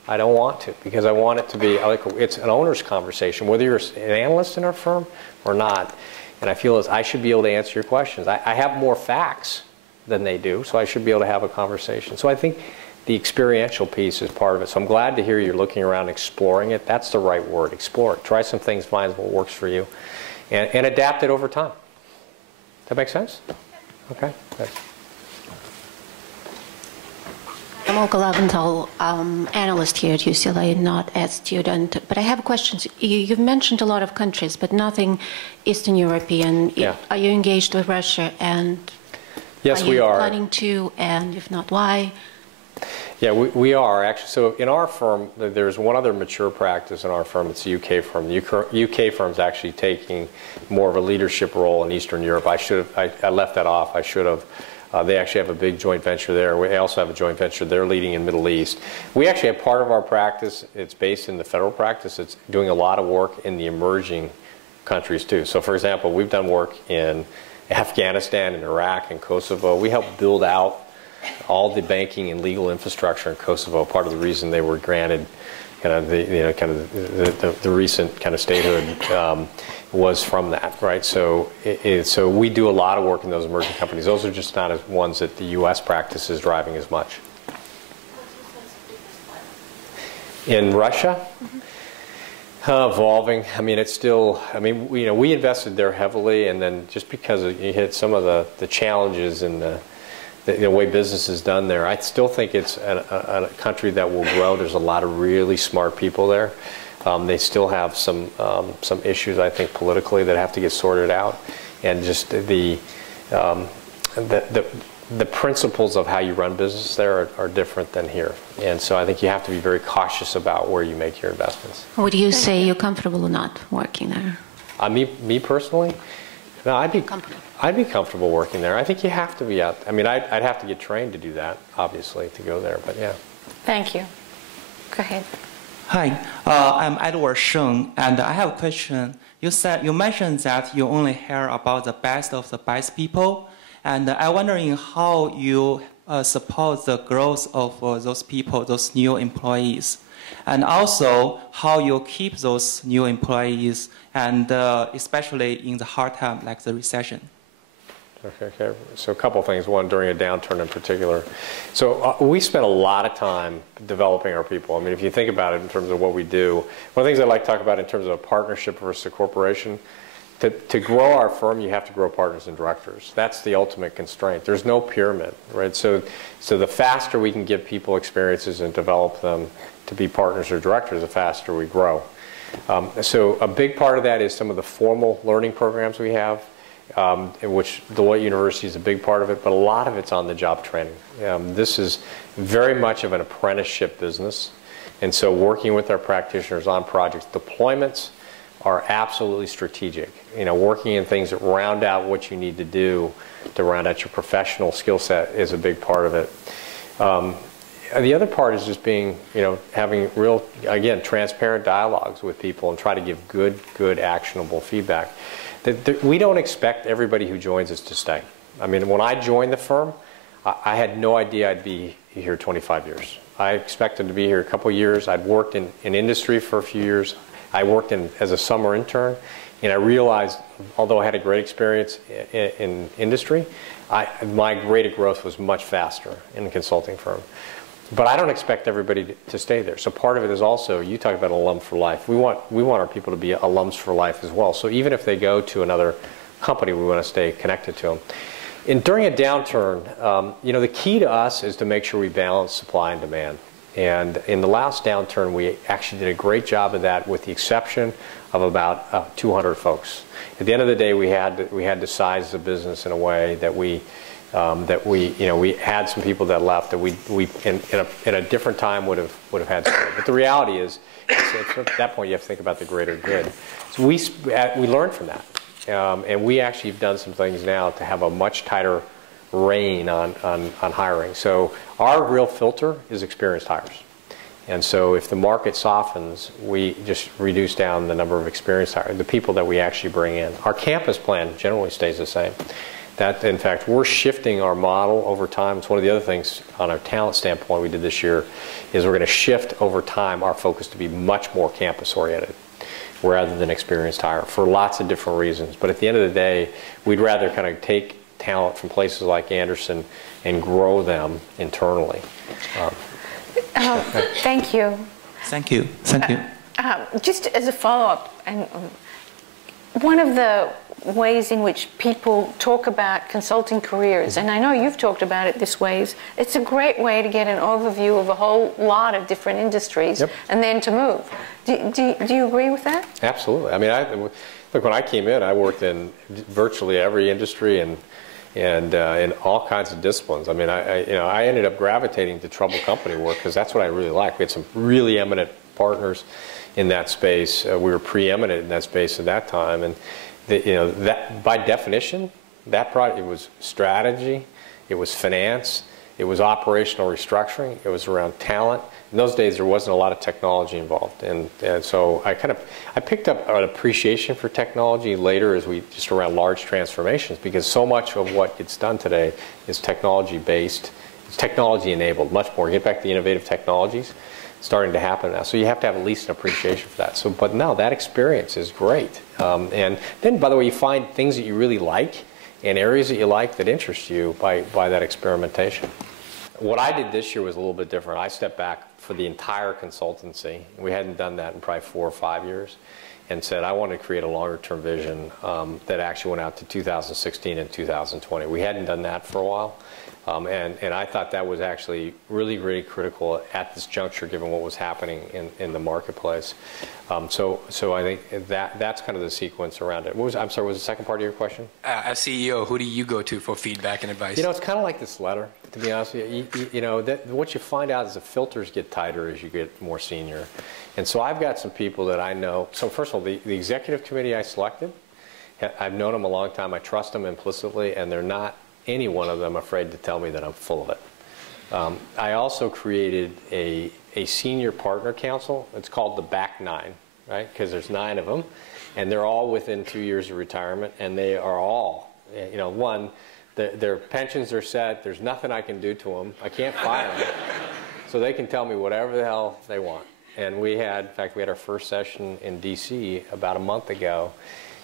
I don't want to, because I want it to be, it's an owner's conversation, whether you're an analyst in our firm or not. And I feel as I should be able to answer your questions. I have more facts than they do, so I should be able to have a conversation. So I think the experiential piece is part of it. So I'm glad to hear you're looking around, exploring it. That's the right word, explore it. Try some things, find what works for you, and adapt it over time. That make sense? Okay, good. I'm Olga Laventhal, analyst here at UCLA, not a student. But I have questions. You've mentioned a lot of countries, but nothing Eastern European. Yeah. Are you engaged with Russia? And yes, we are. Planning to? And if not, why? Yeah, we are actually. So in our firm, there's one other mature practice in our firm. It's the UK firm. The UK firm is actually taking more of a leadership role in Eastern Europe. I left that off. I should have. They actually have a big joint venture there. We also have a joint venture they're leading in Middle East. We actually have part of our practice, it's based in the federal practice. It's doing a lot of work in the emerging countries too. So for example, we've done work in Afghanistan and Iraq and Kosovo. We helped build out all the banking and legal infrastructure in Kosovo. Part of the reason they were granted the recent kind of statehood was from that, right? So so we do a lot of work in those emerging companies. Those are just not as ones that the U.S. practice is driving as much. In Russia, evolving. I mean, it's still. I mean, we invested there heavily, and then just because you hit some of the challenges and the way business is done there, I still think it's a country that will grow. There's a lot of really smart people there. They still have some issues, I think, politically that have to get sorted out, and just the principles of how you run business there are different than here. And so I think you have to be very cautious about where you make your investments. Would you say you're comfortable or not working there? Me personally, no, I'd be comfortable working there. I think you have to be out. I mean, I'd have to get trained to do that, obviously, to go there. But yeah. Thank you. Go ahead. Hi, I'm Edward Sheng, and I have a question. You mentioned that you only hear about the best of the best people, and I'm wondering how you support the growth of those people, those new employees, and also how you keep those new employees, and especially in the hard time like the recession. Okay. So a couple of things. One, during a downturn in particular. So we spent a lot of time developing our people. I mean, if you think about it in terms of what we do, one of the things I like to talk about in terms of a partnership versus a corporation, to grow our firm, you have to grow partners and directors. That's the ultimate constraint. There's no pyramid, right? So the faster we can give people experiences and develop them to be partners or directors, the faster we grow. So a big part of that is some of the formal learning programs we have, in which Deloitte University is a big part of it, but a lot of it's on-the-job training. This is very much of an apprenticeship business, and so working with our practitioners on projects, deployments are absolutely strategic. Working in things that round out what you need to do to round out your professional skill set is a big part of it. The other part is just being, having real, again, transparent dialogues with people and try to give good, actionable feedback. We don't expect everybody who joins us to stay. I mean, when I joined the firm, I had no idea I'd be here 25 years. I expected to be here a couple of years. I'd worked in industry for a few years. I worked as a summer intern, and I realized, although I had a great experience in industry, my rate of growth was much faster in the consulting firm. But I don't expect everybody to stay there. So part of it is also, you talk about alum for life. We want our people to be alums for life as well. So even if they go to another company, we want to stay connected to them. And during a downturn, the key to us is to make sure we balance supply and demand. And in the last downturn, we actually did a great job of that, with the exception of about 200 folks. At the end of the day, we had to size the business in a way that we had some people that left that we in a different time would have had to go. But the reality is, at that point, you have to think about the greater good. So we learned from that, and we actually have done some things now to have a much tighter rein on hiring. So our real filter is experienced hires. And so if the market softens, we just reduce down the number of experienced hires, the people that we actually bring in. Our campus plan generally stays the same. That, in fact, we're shifting our model over time. It's one of the other things on our talent standpoint we did this year, is we're going to shift over time our focus to be much more campus-oriented rather than experienced hire, for lots of different reasons. But at the end of the day, we'd rather kind of take talent from places like Anderson and grow them internally. Thank you. Thank you. Thank you. Just as a follow-up, and one of the ways in which people talk about consulting careers, and I know you've talked about it this way, is it's a great way to get an overview of a whole lot of different industries, yep, and then to move. Do you agree with that? Absolutely. I mean, look, when I came in, I worked in virtually every industry and in all kinds of disciplines. I mean, I ended up gravitating to troubled company work because that's what I really like. We had some really eminent partners in that space. We were preeminent in that space at that time, and that by definition, that product, it was strategy, it was finance, it was operational restructuring, it was around talent. In those days, there wasn't a lot of technology involved, and so I picked up an appreciation for technology later just around large transformations, because so much of what gets done today is technology based, it's technology enabled, much more. Get back to the innovative technologies starting to happen now, so you have to have at least an appreciation for that. So, but no, that experience is great, and then by the way, you find things that you really like and areas that you like that interest you by that experimentation. What I did this year was a little bit different. I stepped back for the entire consultancy. We hadn't done that in probably 4 or 5 years, and said I wanted to create a longer-term vision that actually went out to 2016 and 2020. We hadn't done that for a while, and I thought that was actually really, really critical at this juncture, given what was happening in the marketplace. So I think that's kind of the sequence around it. I'm sorry, what was the second part of your question? As CEO, who do you go to for feedback and advice? It's kind of like this letter, to be honest with you. What you find out is the filters get tighter as you get more senior. And so I've got some people that I know. So first of all, the executive committee I selected, I've known them a long time. I trust them implicitly, and they're not any one of them afraid to tell me that I'm full of it. I also created a senior partner council. It's called the Back Nine, right? Because there's 9 of them, and they're all within 2 years of retirement, and they are all, their pensions are set. There's nothing I can do to them. I can't fire them, so they can tell me whatever the hell they want. And in fact, we had our first session in D.C. about a month ago,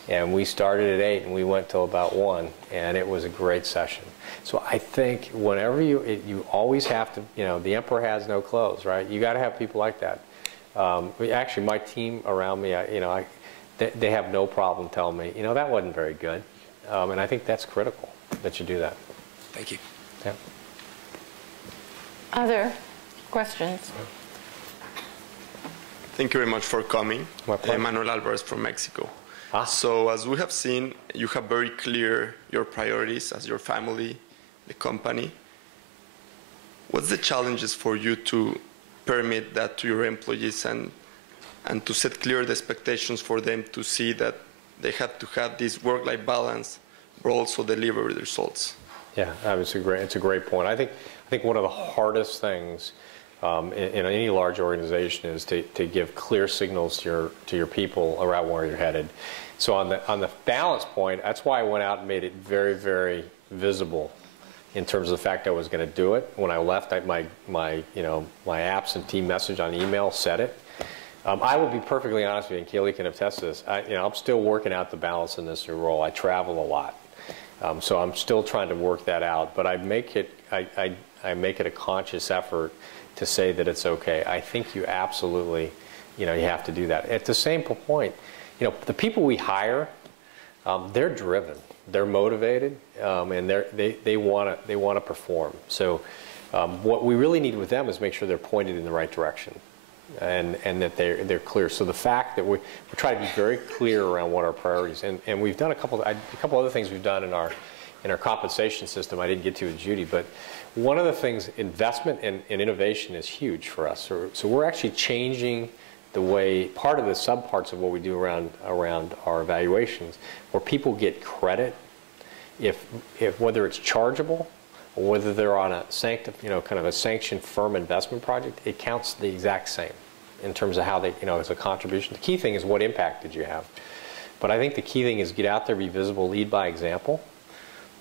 and we started at 8 and we went till about 1, and it was a great session. So I think whenever you always have to, the emperor has no clothes, right? You got to have people like that. Actually, my team around me, they have no problem telling me, that wasn't very good, and I think that's critical that you do that. Thank you. Yeah. Other questions? Thank you very much for coming. Manuel Alvarez from Mexico. So as we have seen, you have very clear your priorities as your family, the company. What's the challenges for you to permit that to your employees and to set clear the expectations for them to see that they have to have this work-life balance but also deliver the results? Yeah, it's a great point. I think one of the hardest things in any large organization is to give clear signals to your people around where you're headed. So on the balance point, that's why I went out and made it very, very visible in terms of the fact I was going to do it. When I left, my absentee message on email said it. I will be perfectly honest with you, and Kaylee can attest to this. I'm still working out the balance in this new role. I travel a lot, so I'm still trying to work that out. But I make it a conscious effort to say that it's okay. I think you absolutely, you have to do that. At the same point, the people we hire, they're driven, they're motivated, and they want to perform. So what we really need with them is make sure they're pointed in the right direction, and that they're clear. So the fact that we try to be very clear around what our priorities, and we've done a couple other things we've done in our compensation system I didn't get to with Judy, but one of the things, investment in innovation is huge for us. So we're actually changing the way, part of the subparts of what we do around our evaluations, where people get credit if whether it's chargeable or whether they're on a kind of a sanctioned firm investment project, it counts the exact same in terms of how they, as a contribution. The key thing is what impact did you have? But I think the key thing is get out there, be visible, lead by example,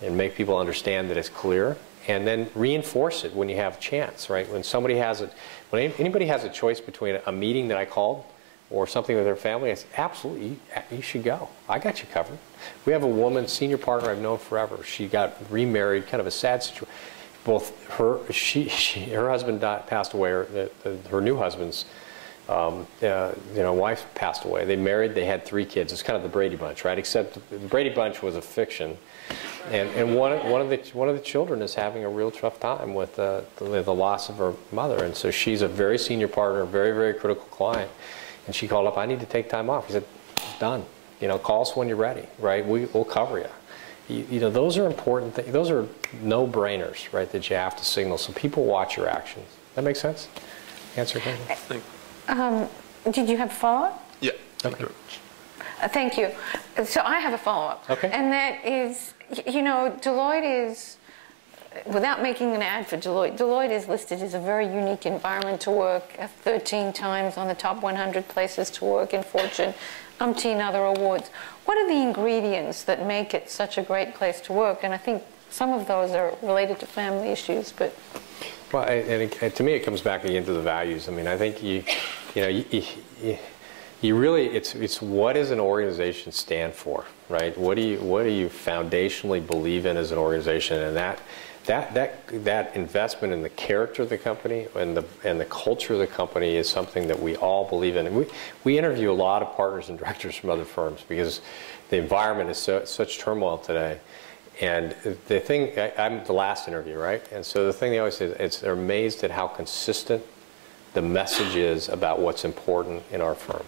and make people understand that it's clear, and then reinforce it when you have a chance, right? When somebody has it, when anybody has a choice between a meeting that I called or something with their family, I say, absolutely, you should go. I got you covered. We have a woman, senior partner I've known forever. She got remarried, kind of a sad situation. Both her husband passed away, or her new husband's wife passed away. They married, they had 3 kids. It's kind of the Brady Bunch, right? Except the Brady Bunch was a fiction. And one of the children is having a real tough time with the loss of her mother, and so she's a very senior partner, very, very critical client, and she called up, I need to take time off. He said, done. Call us when you're ready, right? We'll cover you. Those are important things. Those are no-brainers, right? That you have to signal, so people watch your actions. That make sense? Answer your question. Did you have a follow-up? Yeah. Okay. Thank you. So I have a follow-up. Okay. And that is, Deloitte is, without making an ad for Deloitte, Deloitte is listed as a very unique environment to work, 13 times on the top 100 places to work in Fortune, umpteen other awards. What are the ingredients that make it such a great place to work? And I think some of those are related to family issues, but... Well, and to me, it comes back again to the values. I mean, I think you really, it's what does an organization stand for, right? What do you foundationally believe in as an organization, and that investment in the character of the company and the culture of the company is something that we all believe in. And we interview a lot of partners and directors from other firms because the environment is such turmoil today. And the thing, I'm the last interview, right? And so the thing they always say is they're amazed at how consistent the message is about what's important in our firm.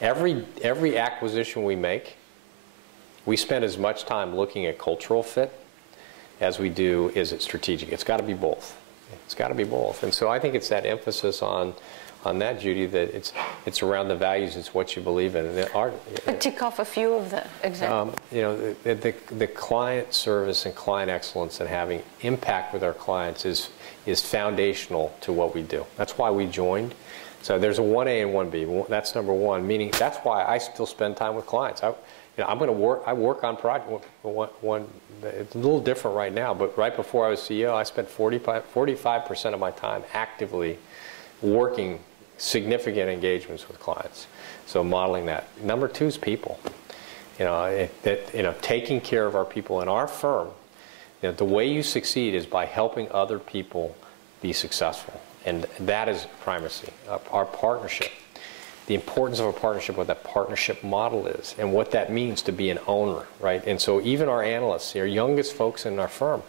Every acquisition we make, we spend as much time looking at cultural fit as we do is it strategic. It's got to be both. It's got to be both. And so I think it's that emphasis on that, Judy, that it's around the values. It's what you believe in. But tick off a few of the examples. The client service and client excellence and having impact with our clients is foundational to what we do. That's why we joined. So there's a 1A and 1B. That's number one, meaning that's why I still spend time with clients. I work on project. It's a little different right now, but right before I was CEO, I spent 45% of my time actively working significant engagements with clients. So modeling that. Number 2 is people. Taking care of our people in our firm. The way you succeed is by helping other people be successful. And that is primacy. Our partnership. The importance of a partnership, what that partnership model is, and what that means to be an owner, right? And so even our analysts, our youngest folks in our firm,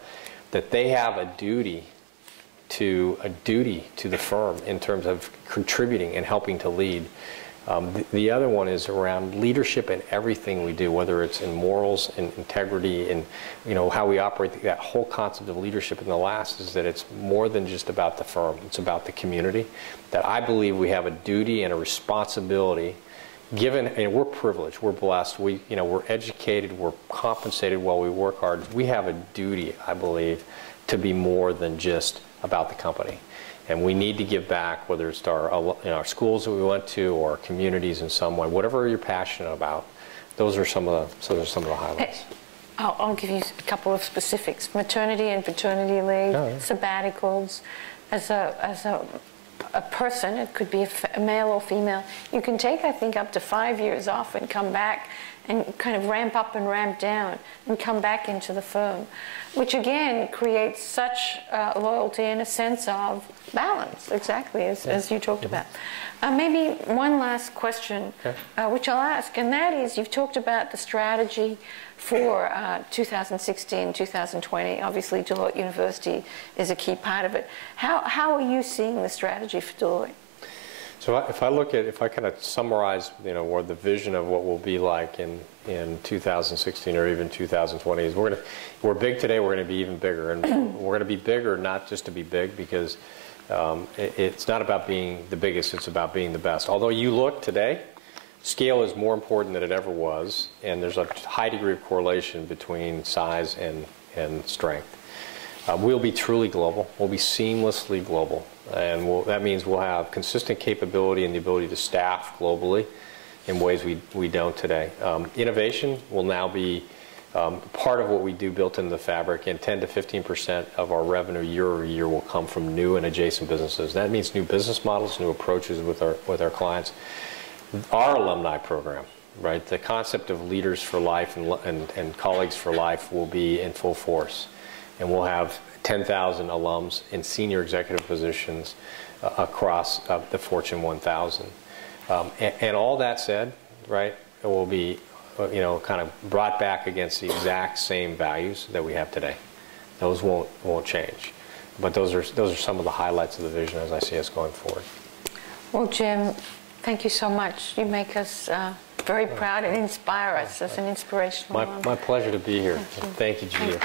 that they have a duty to the firm in terms of contributing and helping to lead. The other one is around leadership in everything we do, whether it's in morals and integrity and how we operate, that whole concept of leadership. And the last is that it's more than just about the firm, it's about the community. That I believe we have a duty and a responsibility given, and we're privileged, we're blessed, we're educated, we're compensated while we work hard. We have a duty, I believe, to be more than just about the company. And we need to give back, whether it's to our schools that we went to or our communities in some way. Whatever you're passionate about, those are some of the highlights. I'll give you a couple of specifics. Maternity and paternity leave, sabbaticals. As a a person, it could be a male or female, you can take, I think, up to 5 years off and come back and kind of ramp up and ramp down and come back into the firm, which again creates such loyalty and a sense of balance, exactly as you talked about. Maybe one last question, which I'll ask, and that is, you've talked about the strategy for 2016, 2020. Obviously, Deloitte University is a key part of it. How are you seeing the strategy for Deloitte? So if I kind of summarize, what the vision of what we'll be like in 2016 or even 2020 is, we're big today. We're going to be even bigger, and we're going to be bigger not just to be big, because it's not about being the biggest. It's about being the best. Although you look today, scale is more important than it ever was, and there's a high degree of correlation between size and strength. We'll be truly global. We'll be seamlessly global. And that means we'll have consistent capability and the ability to staff globally in ways we don't today. Innovation will now be part of what we do, built into the fabric, and 10 to 15% of our revenue year over year will come from new and adjacent businesses. That means new business models, new approaches with our clients. Our alumni program, right, the concept of leaders for life and colleagues for life will be in full force. And we'll have 10,000 alums in senior executive positions across the Fortune 1000. And all that said, right, it will be, kind of brought back against the exact same values that we have today. Those won't change. But those are some of the highlights of the vision as I see us going forward. Well, Jim, thank you so much. You make us very proud and inspire us as an inspirational. My pleasure to be here. Thank you, Judy.